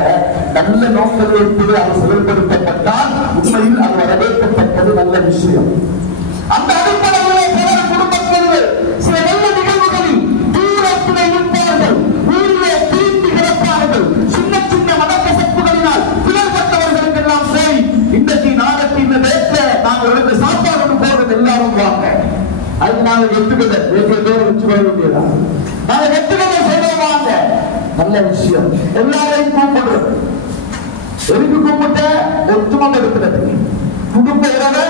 நல்ல நோக்கத்தில் அது செயல்படுத்தப்பட்டால் உண்மையில் அது வரவேற்கத்தக்கது நல்ல விஷயம். அந்த அடிப்படையிலே பல குடும்பத்தில் சில நல்ல நிகழ்வுகளில் தூரத்திலே இருப்பார்கள், ஊரிலே தீர்ந்து கிடப்பார்கள். சின்ன சின்ன மனக்கசப்புகளினால் பிளவுபட்டவர்களுக்கெல்லாம் போய் இன்றைக்கு நாடத்தின் நேற்ற நாங்கள் எடுத்த சாப்பாடு போகிறது எல்லாரும் வாங்க, அதுக்கு நாங்கள் எட்டுக்கதை வச்சு வர வேண்டியதா, நாங்கள் எட்டுக்கதை செய்வாங்க. நல்ல விஷயம். எல்லாரையும் கூப்பிடுறது எதுக்கு கூப்பிட்ட? ஒத்துமம் இருக்கிறதுக்கு, குடும்ப உறவை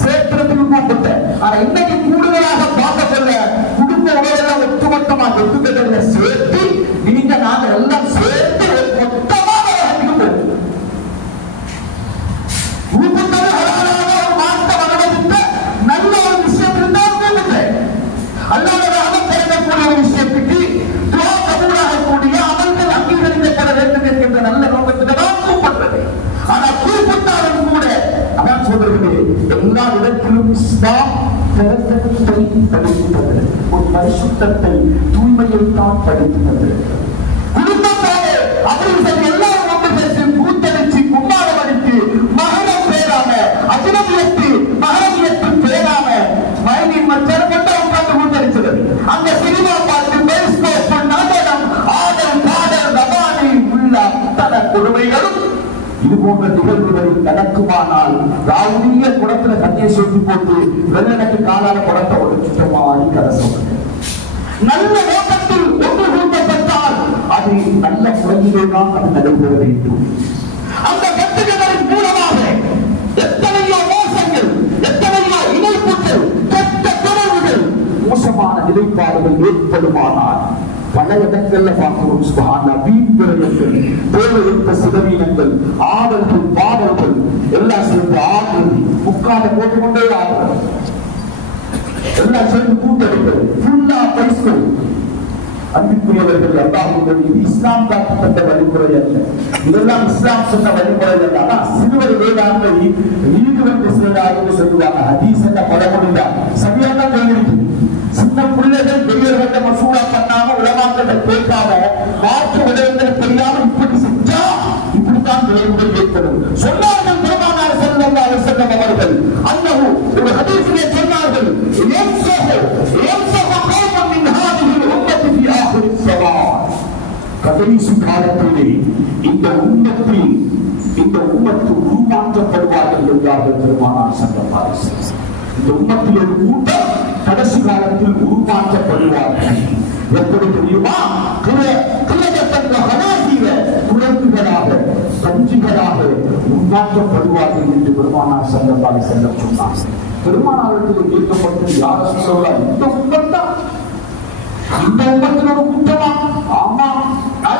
சேர்க்கிறதுக்கு கூப்பிட்ட. ஆனா இன்னைக்கு கூடுதலாக பார்க்க சொல்ல குடும்ப உறவெல்லாம் ஒட்டுமொத்தமா எட்டுக்கதை சேர்த்து நீங்க நாங்க எல்லாம் சேர்த்து மொத்தமாக நல்ல ஒரு விஷயம் இருந்தால் அல்லாத கிடைக்கக்கூடிய ஒரு விஷயத்துக்கு கபூலாகக்கூடிய அமல்கள் அங்கீகரிக்கப்பட வேண்டும் என்கின்ற நல்ல நோக்கத்துக்கு தான் கூப்பிட்டது. ஆனால் கூப்பிட்டாலும் கூட அதான் சொல்றீங்களே, எல்லா இடத்திலும் இஸ்லாம் படித்தது, ஒரு பரிசுத்தத்தை தூய்மையை தான் படித்தது. குடும்பத்தாலே அப்படி எல்லாரும் ஒன்று சேர்த்து கூத்தடிச்சு கும்மாளம் அடித்து மகனம் பேராம அஜினவியத்து மகனவியத்து பேராம மயனின் மச்சம் கொண்டு உட்கார்ந்து கூத்தடிச்சது. அந்த சினிமா பார்த்து பேஸ்கோப் நாடகம் ஆடல் பாடல் ரபானி உள்ள அத்தனை கொடுமைகளும் இது போன்ற நிகழ்வுகளில் நடக்குமானால் ராவுடைய குடத்துல தண்ணியை சொல்லி போட்டு வெள்ளனுக்கு காலான குடத்தை ஒரு சுத்தமாகி கரசம் நல்ல நோக்கத்தில் ஒன்று கூட்டப்பட்டால் அது நல்ல முறையிலேதான் அது நடைபெற வேண்டும். அந்த கட்டுகளின் மூலமாக எத்தனையோ மோசங்கள், எத்தனையோ இணைப்புகள், கெட்ட தொடர்புகள், மோசமான நிலைப்பாடுகள் ஏற்படுமானால் பல இடங்கள்ல பார்க்கிறோம். சுபஹானல்லாஹ், வீண் விரயங்கள், தேவையற்ற சிதவீனங்கள், ஆடல்கள், பாடல்கள் எல்லாம் சேர்ந்து ஆடுறது, முக்கால போட்டுக்கொண்டே ஆடுறது, எல்லாம் சேர்ந்து கூட்டடிப்பது, ஃபுல்லா பைஸ்கள். அன்பிற்குரியவர்கள், அல்லாஹ்வுடைய இது இஸ்லாம் காட்டப்பட்ட வழிமுறை அல்ல, இதெல்லாம் இஸ்லாம் சொன்ன வழிமுறை அல்ல. ஆனா சிறுவர் வேளாண்மை நீதிமன்ற செயலாளர்கள் சொல்லுவாங்க, ஹதீஸ் என்ன பழமொழியா சரியான கேள்வி. சின்ன பிள்ளைகள் பெரியவர்கிட்ட மசூரா பண்ணாம உலமாக்கிட்ட கேட்காம மாற்று விடயங்கள் தெரியாம இப்படி செஞ்சா இப்படித்தான் விளைவுகள் ஏற்படும் சொன்னார்கள் பெருமானார் ஸல்லல்லாஹு அலைஹி வஸல்லம் அவர்கள். அன்னஹு ஒரு ஹதீஸிலே சொன்னார்கள், கடைசி காலத்திலே இந்த உம்மத்து உருமாற்றப்படுவார்கள் என்றார்கள் பெருமானார் ஸல்லல்லாஹு அலைஹி வஸல்லம். இந்த உம்மத்தில் ஒரு கூட்டம் கடைசி காலத்தில் உருமாற்றப்படுவார்கள். எப்படி தெரியுமா? குழந்தைகளாக, பஞ்சுகளாக, மாற்றப்படுவார்கள் என்று பெருமானார் ஸல்லல்லாஹு அலைஹி வஸல்லம் சொன்னார். பெருமானாருக்கு கேட்கப்பட்டு யார் சொல்லலாம், இந்த உம்மத்தா, இந்த உம்மத்தினோட கூட்டமா? ஆமா.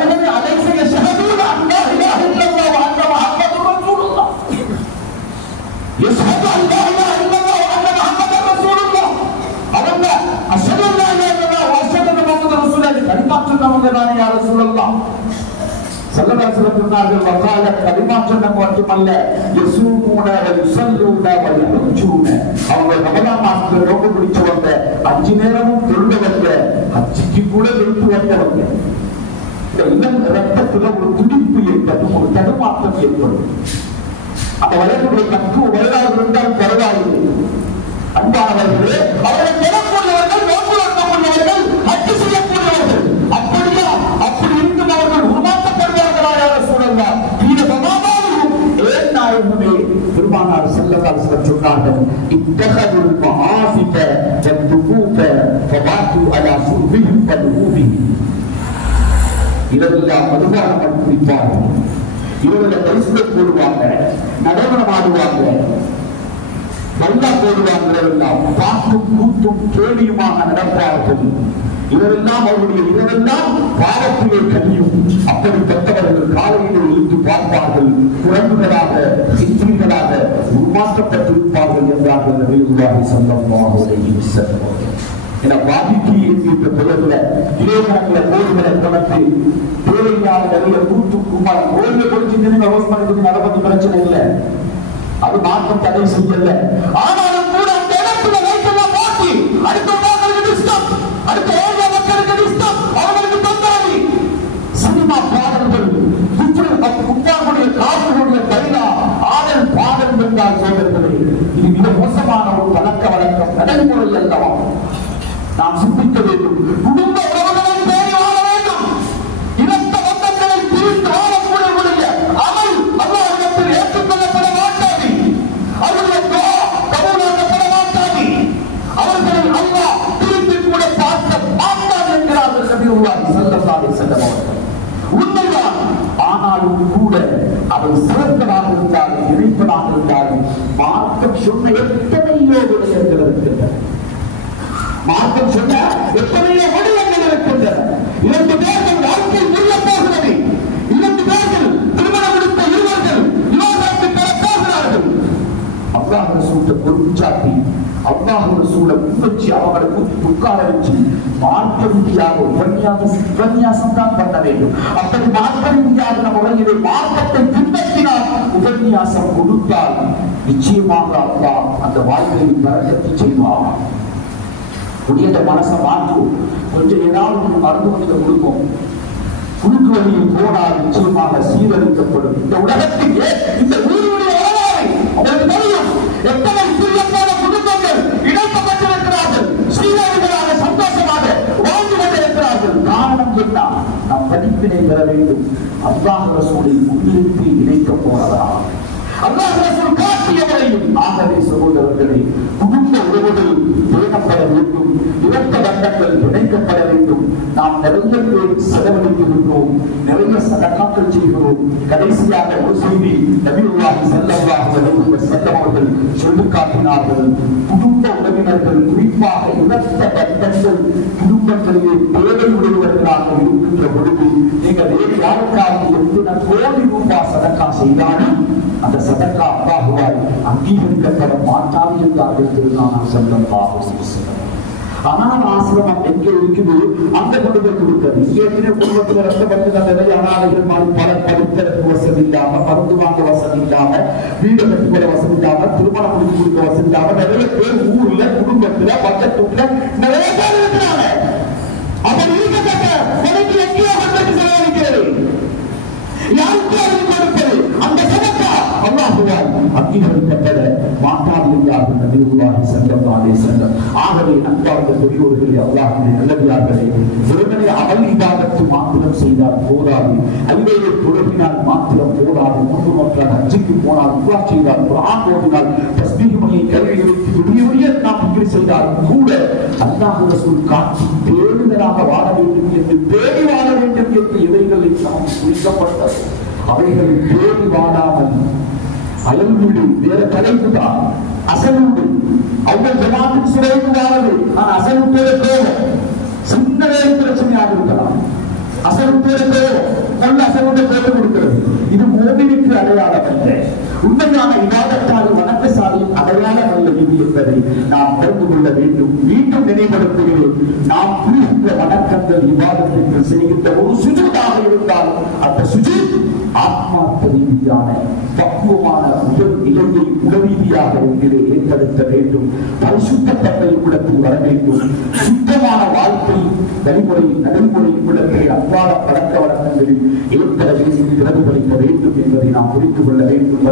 எனவே அலைஹி யஷ்ஹதூன அன்னா இலாஹ இல்லல்லாஹ் வ அன்ன முஹம்மதுர் ரசூலுல்லாஹ். யஷ்ஹது அன்னா இலாஹ இல்லல்லாஹ் வ அன்ன முஹம்மதுர் ரசூலுல்லாஹ். அவங்க அஷ்ஹது அல்லா இலாஹ இல்லல்லாஹ் வ அஷ்ஹது அன்ன முஹம்மதுர் ரசூலுல்லாஹ் கலிமா சொன்னவங்க தானே யா ரசூலுல்லாஹ். ஸல்லல்லாஹு அலைஹி வஸல்லம் சொன்னார்கள், வகால கலிமா சொன்னவங்க மட்டுமல்ல, யஸூமுன வ யுஸல்லூன வ யஹஜ்ஜூன. அவங்க ரமலான் மாசத்துல நோன்பு பிடிச்சவங்க, 5 நேரமும் தொழுதவங்க, ஹஜ்ஜுக்கு கூட வெயிட்டு வந்தவங்க. இந்த ரத்தத்துல ஒரு துடிப்பு ஏற்படும், ஒரு தடுமாற்றம் ஏற்படும். அந்த வயதுடைய கற்று வயதாக இருந்தால் பரவாயில்லை. அன்பானவர்களே, அவரை பெறக்கூடியவர்கள், நோன்பு நடத்தக்கூடியவர்கள், ஹஜ் செய்யக்கூடியவர்கள், அப்படியா? அப்படி இருக்கும் அவர்கள் உருமாற்றப்படுவார்களா யார சூழல்லாம்? இந்த சமாதானம் ஏன் நாயகமே பெருமானார் ஸல்லல்லாஹு அலைஹி வஸல்லம் சொன்னார்கள், இத்தகதுல் மஆசிப வத்துகூப ஃபபாத்து அலா சுர்பிஹிம் வதுஹூபிஹிம். இரவெல்லாம் மதுபானம் குடிப்பார்கள், இரவுல பரிசுகள் போடுவாங்க, நடைமுறை ஆடுவாங்க, வல்லா போடுவாங்க, பாட்டும் கூத்தும் கேலியுமாக நடப்பார்கள். இவரெல்லாம் அவருடைய இரவெல்லாம் பாவத்திலே கழியும். அப்படிப்பட்டவர்கள் காலையில் இருந்து பார்ப்பார்கள், குரங்குகளாக, சித்திரிகளாக உருமாற்றப்பட்டிருப்பார்கள் என்றார்கள் நபியுல்லாஹி ஸல்லல்லாஹு அலைஹி வஸல்லம். என பாதிக்கு என்கின்ற பெயர்ல இளைஞர்களை கோயில்களை தொடர்ந்து தேவையான நிறைய கூட்டு கும்பல் கோயிலை கொடுத்து ரோஸ் பண்ணிட்டு அதை பத்தி பிரச்சனை இல்லை, அது மாற்றம் தடை செய்யல. ஆனாலும் கூட அந்த இடத்துல வைத்தெல்லாம் மாற்றி அடுத்த மக்களுக்கு இஷ்டம், அடுத்த ஏழை மக்களுக்கு இஷ்டம், அவர்களுக்கு தொந்தரவு. சினிமா பாடல்கள், குப்பாவுடைய காவலுடைய கைலா ஆடல் பாடல் என்றால் சோதர்களே, இது மிக மோசமான ஒரு பழக்க வழக்கம், நடைமுறை அல்லவா? நாம் சிந்திக்க வேண்டும். குடும்ப உறவுகளை பேணி வாழ வேண்டும். இரத்த பந்தங்களை பிரித்து வாழக்கூடிய அமல் அல்லாஹ்விடத்தில் ஏற்றுக்கொள்ளப்பட மாட்டாது. அவருடைய துஆ கபூலாக்கப்பட மாட்டாது. அவர்களை அல்லாஹ் திருப்பி கூட பார்க்க மாட்டார் என்கிறார்கள் நபியுல்லாஹி ஸல்லல்லாஹு அலைஹி வஸல்லம் அவர்கள். உண்மைதான். ஆனாலும் கூட அவர் சிறந்ததாக இருந்தாலும் இணைப்பதாக இருந்தாலும் மார்க்கம் சொன்ன எத்தனையோ விடயங்கள் இருக்கின்றன. மார்க்கம் சொன்ன எத்தனையோ வடிவங்கள் இருக்கின்றன. 2 பேர்கள் வாழ்க்கை முடிய போகிறது. 2 பேர்கள் திருமணம் முடித்த இருவர்கள் விவாகரத்து பெற போகிறார்கள். அல்லாஹ் ரசூலை பொறுச்சாட்டி, அல்லாஹ் ரசூலை முன்வச்சு அவங்களுக்கு உட்கார வச்சு மார்க்க ரீதியாக உபன்யாசம் தான் பண்ண வேண்டும். அப்படி மார்க்க ரீதியாக முறையிலே மார்க்கத்தை பின்பற்றினால் உபன்யாசம் கொடுத்தால் நிச்சயமாக அல்லாஹ் அந்த வாழ்க்கையை பரக்கத்து செய்வார். புதிய மனசை மாற்றும், கொஞ்சம் ஏதாவது மருந்து கொஞ்சம் கொடுக்கும், குறுக்கு வழியில் போனால் நிச்சயமாக சீரழிக்கப்படும். இந்த உலகத்திலே இந்த ஊருடைய வரலாறு அவருக்கு தெரியும். எத்தனை பிரியமான குடும்பங்கள் இணைக்கப்பட்டிருக்கிறார்கள், சீரழிகளாக சந்தோஷமாக வாழ்ந்து கொண்டிருக்கிறார்கள். காரணம் என்ன? நாம் படிப்பினை பெற வேண்டும். அல்லாஹ் ரசூலை முன்னிறுத்தி இணைக்கப் போனதா? அல்லாஹ் ரசூல் காட்டியவரையும். ஆகவே சகோதரர்களே, குடும்ப உறவுகள் பேணப்பட வேண்டும், இரத்த பந்தங்கள் இணைக்கப்பட வேண்டும். நாம் நிறைய பேர் செலவழிக்கின்றோம், நிறைய சதகாக்கள் செய்கிறோம். கடைசியாக ஒரு செய்தி நபியுல்லாஹி ஸல்லல்லாஹு அலைஹி வஸல்லம் அவர்கள் சொல்லிக் காட்டினார்கள். குடும்ப உறவினர்கள், குறிப்பாக இரத்த பந்தங்கள் குடும்பங்களிலே தேவையுடையவர்களாக இருக்கின்ற பொழுது நீங்கள் வேறு யாருக்காக எத்தனை கோடி ரூபாய் சதகா செய்தாலும் அந்த சதகா அல்லாஹ்வால் அங்கீகரிக்கப்பட மாட்டாது என்றார்கள் திருநாமம் ஸல்லல்லாஹு அலைஹி வஸல்லம். அனாத ஆசிரமம் எங்கே இருக்குது அந்த குடும்பத்தில் இருக்கிறது. இங்கே குடும்பத்தில் ரத்த பந்தங்கள் நிறைய அனாதைகள் பல படித்தற்கு வசதி இல்லாம, மருந்து வாங்க வசதி இல்லாம, வீடு கட்டுக்கூட வசதி இல்லாம, திருமணம் முடிச்சு கொடுக்க வசதி இல்லாம நிறைய பேர் ஊர்ல குடும்பத்துல பக்கத்துல நிறைய பேர் இருக்கிறாங்க. அப்படி இருக்கப்பட்ட எனக்கு எங்கேயோ வந்து செலவழிக்கிறது, யாருக்கு கொடுப்பது அந்த சதக்கா அல்லாஹ்வால் அங்கீகரிக்கப்பட மாட்டாது என்றார்கள் நபியுல்லாஹி ஸல்லல்லாஹு அலைஹி வஸல்லம். ஆகவே அன்பார்ந்த பெரியோர்களே, அல்லாஹ்வின் நல்லடியார்களே, வெறுமனே அமல் இபாதத்து மாத்திரம் செய்தால் போதாது, அல்லது தொழுகினால் மாத்திரம் போதாது, நோன்பு நோற்றால், ஹஜ்ஜுக்கு போனால், உம்ரா செய்தால், குர்ஆன் ஓதினால், தஸ்பீஹ் மணியை கையில் எடுத்து விடிய நாம் இங்கு செய்தாலும் கூட அல்லாஹ் ரசூல் காட்டி பேருதலாக வாழ வேண்டும் என்று, தேடி வாழ வேண்டும் என்று இவைகளை நாம் குறிக்கப்பட்டது. அவைகளை தேடி வாழாமல் அயல் வீடு வேற தலைப்பு தான், அசல் வீடு. அவங்க ஜமாத்துக்கு சிறைக்கு வாழது, ஆனா அசல் பேரை தேவை. சின்ன வேலை பிரச்சனையாக இருக்கலாம், அசல் பேரை தேவை, நல்ல அசலுடைய பேரை கொடுக்கிறது. இது மோமினுக்கு அடையாளம் அல்ல, உண்மையான இபாதத்தால் வணக்கசாலியின் அடையாளம் அல்ல இது என்பதை நாம் தெரிந்து கொள்ள வேண்டும். மீண்டும் நினைவுபடுத்துகிறேன், நாம் புரிகின்ற வணக்கங்கள் இபாதத்திற்கு செய்கின்ற ஒரு சுஜூதாக இருந்தால் அந்த சுஜூத் ஆத்மார்த்த ரீதியான பக்குவமான உடல் நிலையை உடலீதியாக எங்கிலே ஏற்படுத்த வேண்டும். பரிசுத்த தன்மை உள்ளத்தில் வர வேண்டும். சுத்தமான வாழ்க்கை வழிமுறை நடைமுறை உள்ளத்தை அன்றாட பழக்க வழக்கங்களில் ஏற்பட வேண்டும், பிரதிபலிக்க வேண்டும் என்பதை நாம் புரிந்து கொள்ள வேண்டும்.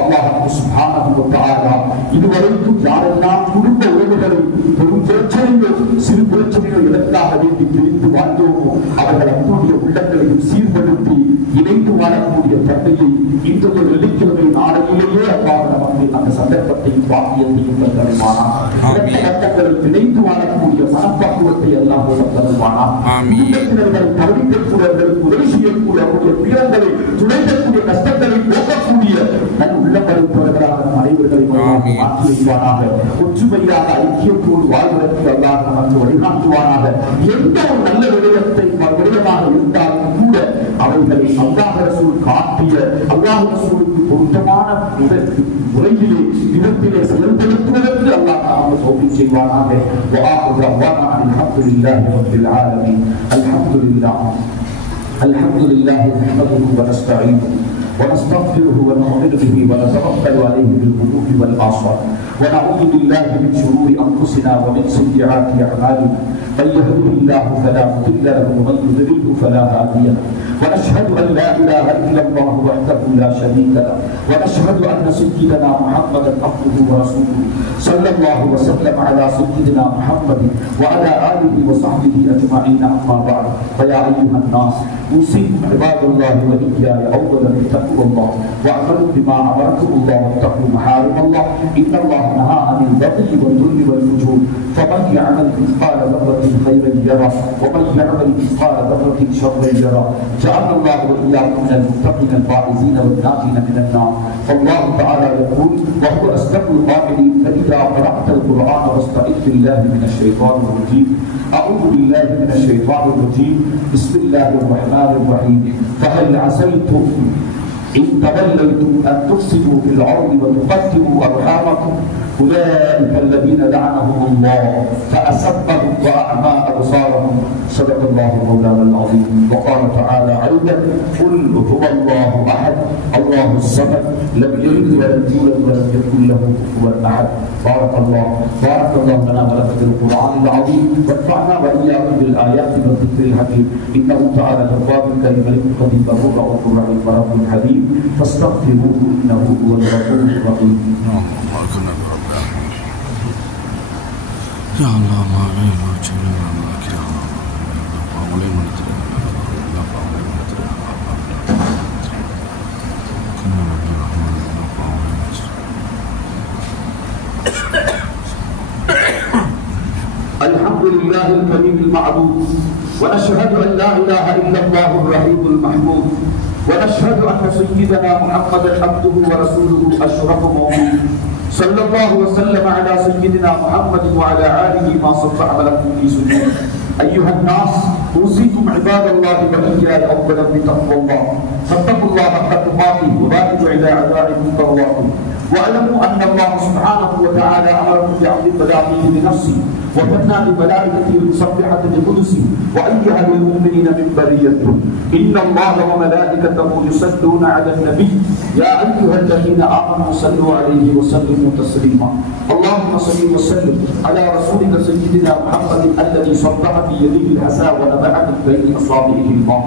அல்லாஹ் சுப்ஹானஹு வ தஆலா இதுவரைக்கும் யாரெல்லாம் குடும்ப உறவுகளை பெரும் பிரச்சனைகள் சிறு பிரச்சனைகள் இதற்காக வேண்டி பிரிந்து வாழ்ந்தோமோ அவர்கள் அவர்களுடைய உள்ளங்களையும் சீர்படுத்தி இணைந்து வாழக்கூடிய தன்மையை இன்றைய வெள்ளிக்கிழமை நாளையிலேயே அல்லாஹ் நமக்கு அந்த சந்தர்ப்பத்தையும் பாக்கியத்தையும் தருவானாம். கட்டங்களை இணைந்து வாழக்கூடிய மனப்பக்குவத்தை எல்லாம் தருவானாம். குடும்பத்தினர்களை கவனிக்கக்கூடியவர்களுக்கு உதவி செய்யக்கூடிய அவருடைய பீடங்களை துடைக்கக்கூடிய கஷ்டங்களை போக்கக்கூடிய நன் உள்ளப்படுத்துவர்களாக நம் அனைவர்களை மாற்றி வைப்பானாக. ஒற்றுமையாக ஐக்கியத்தோடு வாழ்வதற்கு அல்லாஹ் நமக்கு வழிகாட்டுவானாக. எந்த ஒரு நல்ல விடயமாக இருந்தாலும் கூட அவைகளை அல்லாஹ் ரசூல் காட்டிய அல்லாஹ் ரசூலுக்கு பொருத்தமான முறையிலே விதத்திலே செயல்படுத்துவதற்கு அல்லாஹ் நாம தௌஃபீக் செய்வானாக. வஆஹிரு தஅவானா அல்ஹம்துலில்லாஹி ரப்பில் ஆலமீன். அல்ஹம்துலில்லாஹி நஹ்மதுஹு வ நஸ்தஈனுஹு ونستغفره ونؤمن به ونتوكل عليه بالقلوب والآصال ونعوذ بالله من شرور أنفسنا ومن سيئات أعمالنا من يهده الله فلا مضل له ومن يضلله فلا هادي له ونشهد أن لا إله إلا الله وحده لا شريك له ونشهد أن سيدنا محمدا عبده ورسوله صلى الله وسلم على سيدنا محمد وعلى آله وصحبه أجمعين. أما بعد فيا أيها الناس أوصيكم عباد الله وإياي أولا بتقوى الله واعملوا بما أمركم الله واتقوا محارم الله. إن الله نهى عن البغي والظلم والفجور فمن يعمل مثقال ذرة خيرا يره ومن يعمل مثقال ذرة شرا يره. جعلنا الله وإياكم من المتقين الفائزين والناجين من النار. فالله تعالى يقول وهو أصدق القائلين فإذا قرأت القرآن فاستعذ بالله من الشيطان الرجيم. أعوذ بالله من الشيطان الرجيم. بسم الله الرحمن الرحيم. فهل عسيتم إن توليتم أن تفسدوا في الأرض وتقتلوا أرحامكم أولئك الذين لعنهم الله فأسبهم وأعمى أبصارهم. صدق الله مولانا العظيم. وقال تعالى أيضا قل هو الله أحد الله الصمد لم يلد ولم يولد ولم يكن له كفوا أحد. بارك الله لنا ولكم بالقرآن العظيم وانفعنا وإياكم بالآيات والذكر الحكيم. إنه تعالى جواد كريم قدير رؤوف رحيم ورب حليم فاستغفروه إنه هو الغفور الرحيم. يا الله ما غير ما جميل معك يا الله أولي من لا أولي من كنا نبي الرحمن لا أولي الحمد لله الكريم المعبود ونشهد أن لا إله إلا الله الرحيم المحمود ونشهد أن سيدنا محمدا عبده ورسوله أشرف موجود صلى الله وسلم على سيدنا محمد وعلى آله ما صف عملكم في سنة. أيها الناس أوصيكم عباد الله وإياي أولا بتقوى الله فاتقوا الله حق تقاته وبادروا إلى أعدائكم طغواته واعلموا أن الله سبحانه وتعالى أمركم بعبد بلاغه بنفسه وثنى بملائكته المسبحة بقدسه وأيها للمؤمنين من بريته. إن الله وملائكته يصلون على النبي يا أيها الذين آمنوا صلوا عليه وسلموا تسليما. اللهم صل وسلم على رسولك سيدنا محمد الذي صبح في يده العصا ونبع من بين أصابعه الماء.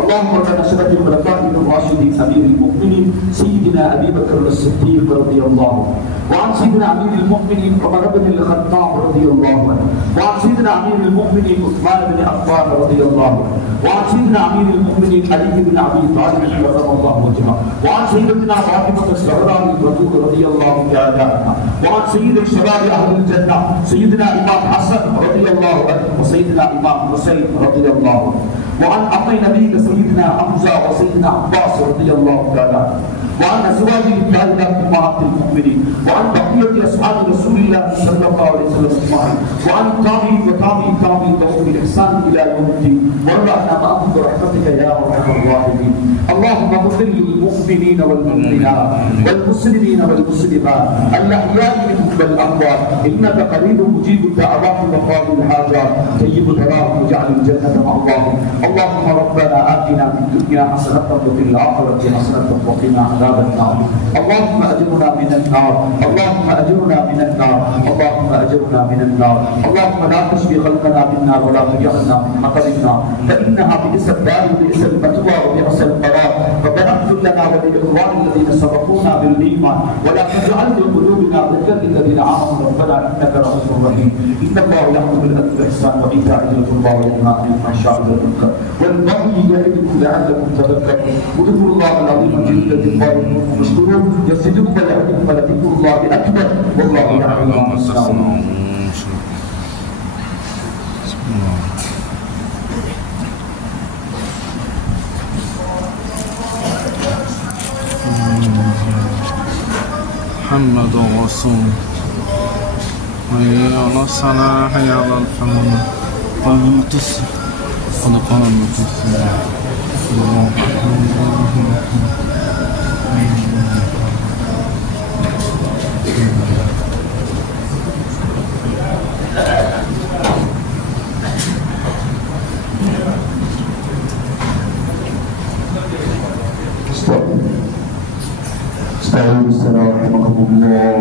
اللهم ربنا شرف الخلفاء الراشدين أمير المؤمنين سيدنا أبي بكر الصديق رضي الله عنه وعن سيدنا أمير المؤمنين عمر بن الخطاب رضي الله عنه وعن سيدنا أمير المؤمنين عثمان بن عفان رضي الله عنه وعن سيدنا أمير المؤمنين علي بن أبي طالب كرم الله وجهه وعن سيدنا فاطمة الزهراء رضي الله تعالى عنها وعن سيد شباب أهل الجنة سيدنا إمام حسن رضي الله عنه وسيدنا إمام حسين رضي الله عنه وعن أمي نبيك سيدنا حمزة وسيدنا عباس رضي الله تعالى وعن أزواجه الطاهرات أمهات المؤمنين وعن بقية أصحاب رسول الله صلى الله عليه وسلم أجمعين وعن التابعين وتابعي لهم بإحسان إلى يوم الدين وارحمنا معهم برحمتك يا أرحم الراحمين. اللهم اغفر للمؤمنين والمؤمنات والمسلمين والمسلمات الأحياء منهم والأموات إنك قريب مجيب الدعوات وقاضي الحاجات طيب الثواب واجعل الجنة مأواهم. اللهم ربنا آتنا في الدنيا حسنة وفي الآخرة حسنة وقنا عذاب النار. اللهم أجرنا من النار. اللهم أجرنا من النار. اللهم أجرنا من النار. اللهم لا تشفي خلقنا بالنار ولا تجعلنا من حطب النار فإنها بئس الدار وبئس المثوى وبئس القرار. ربنا اغفر لنا ولإخواننا الذين سبقونا بالإيمان ولا تجعل في قلوبنا غلا للذين آمنوا ربنا إنك رؤوف رحيم. إن الله يأمر بالعدل والإحسان وإيتاء ذي القربى وينهى عن الفحشاء والمنكر والبغي يعظكم لعلكم تذكرون. اذكروا الله العظيم الجليل الذي واشكروه يزدكم ويعظكم ولذكر الله أكبر والله يعلم ما تصنعون. محمد رسول حي على الصلاة حي على الفلاح قامت الصلاة قد قامت الصلاة. استعينوا بالصلاة رحمكم الله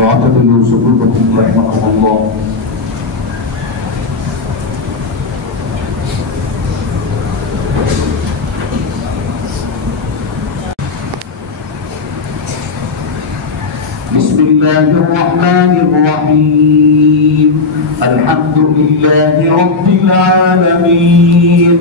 واعتدلوا صفوفكم رحمكم الله. بسم الله الرحمن الرحيم. الحمد لله رب العالمين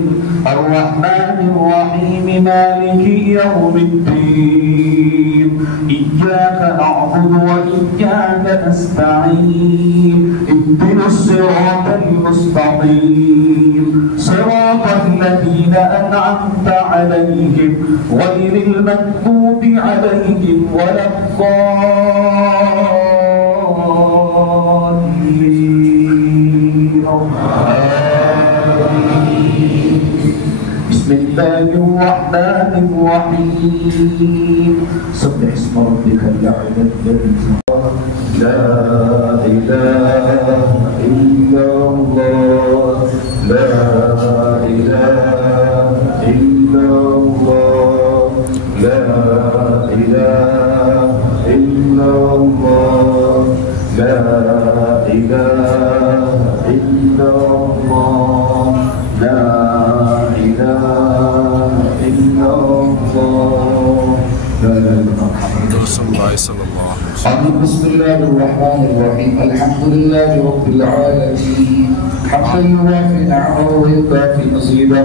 الرحمن الرحيم مالك يوم الدين إياك نعبد وإياك نستعين اهدنا الصراط المستقيم صراط الذين أنعمت عليهم غير المغضوب عليهم ولا الضالين. بسم الله الرحمن الرحيم. سبح اسم ربك الأعلى الذي لا إله إلا الله لا إله إلا الله لا إله إلا الله لا إله إلا الله لا إله إلا الله لا إله إلا الله. رسول الله صلى الله عليه وسلم. بسم الله الرحمن الرحيم. الحمد لله رب العالمين حمدا يوافي نعمه ويكافي مزيدا.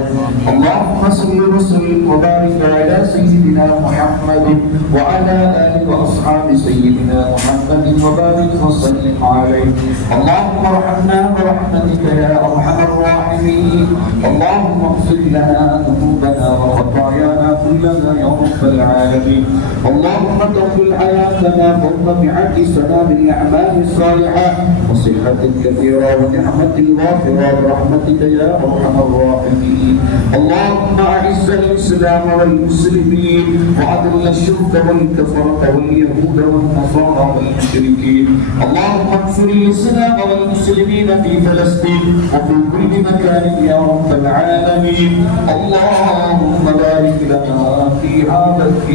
اللهم صل وسلم وبارك على سيدنا محمد وعلى آله وأصحاب سيدنا محمد وبارك وسلم عليه. اللهم ارحمنا برحمتك يا أرحم الراحمين. اللهم اغفر لنا ذنوبنا وخطايانا كلنا يا رب العالمين. اللهم طول حياتنا فوق بعد سنا بالأعمال الصالحة وصحة كثيرة ونعمة وافرة برحمتك يا أرحم الراحمين. اللهم أعز الإسلام والمسلمين وأذل الشرك والكفرة واليهود والنصارى والمشركين. اللهم انصر الإسلام والمسلمين في فلسطين وفي كل مكان يا رب العالمين. اللهم بارك لنا في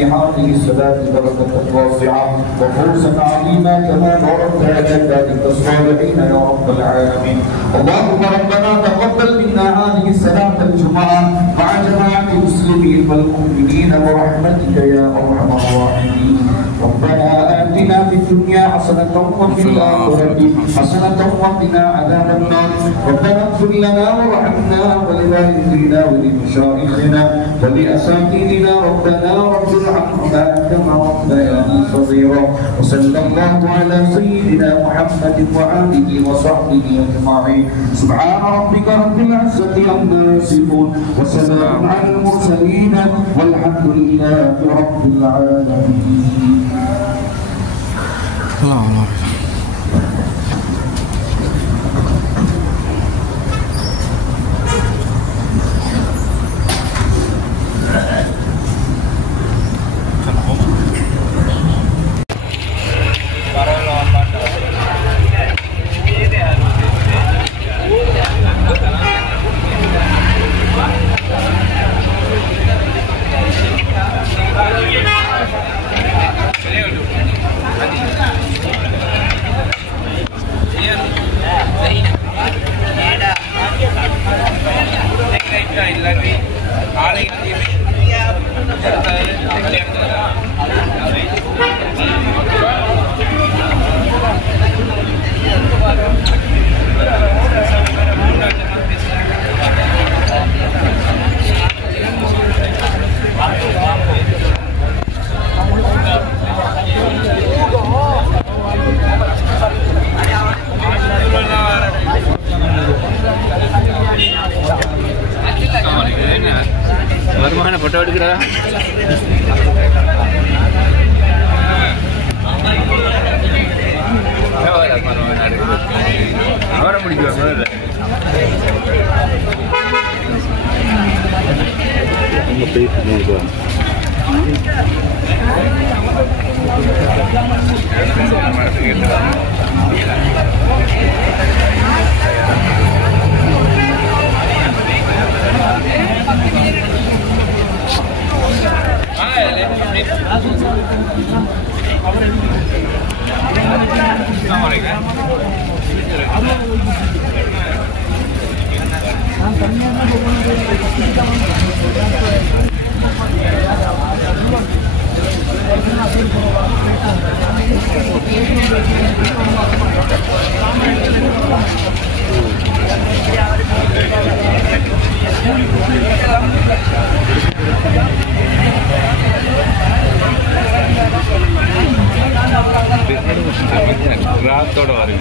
هذه الصلاة بركة واسعة وفوزا عظيما كما باركت على عبادك الصالحين يا رب العالمين. اللهم ربنا تقبل منا هذه صلاة الجمعة مع جماعة المسلمين والمؤمنين برحمتك يا أرحم الراحمين. ربنا آتنا في الدنيا حسنة وفي الآخرة حسنة وقنا عذاب النار. ربنا اغفر لنا وارحمنا ولوالدينا ولمشايخنا ولأساتذتنا ربنا رب ارحمهما كما ربياني صغيرا. بصيرا وصلى الله على سيدنا محمد وآله وصحبه أجمعين سبحان ربك رب العزة عما يصفون وسلام على المرسلين والحمد لله رب العالمين. வருமான போட்டோ எடுக்கிறா அவரை முடிக்க ராத்தோட வருது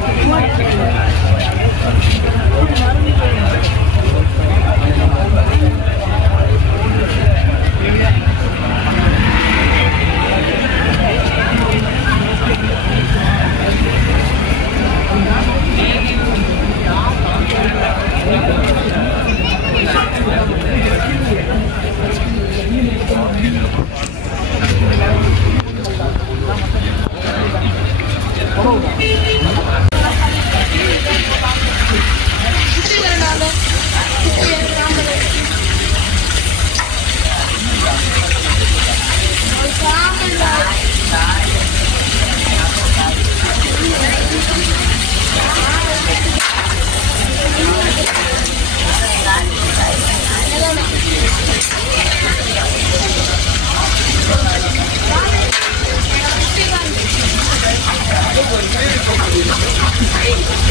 Hey.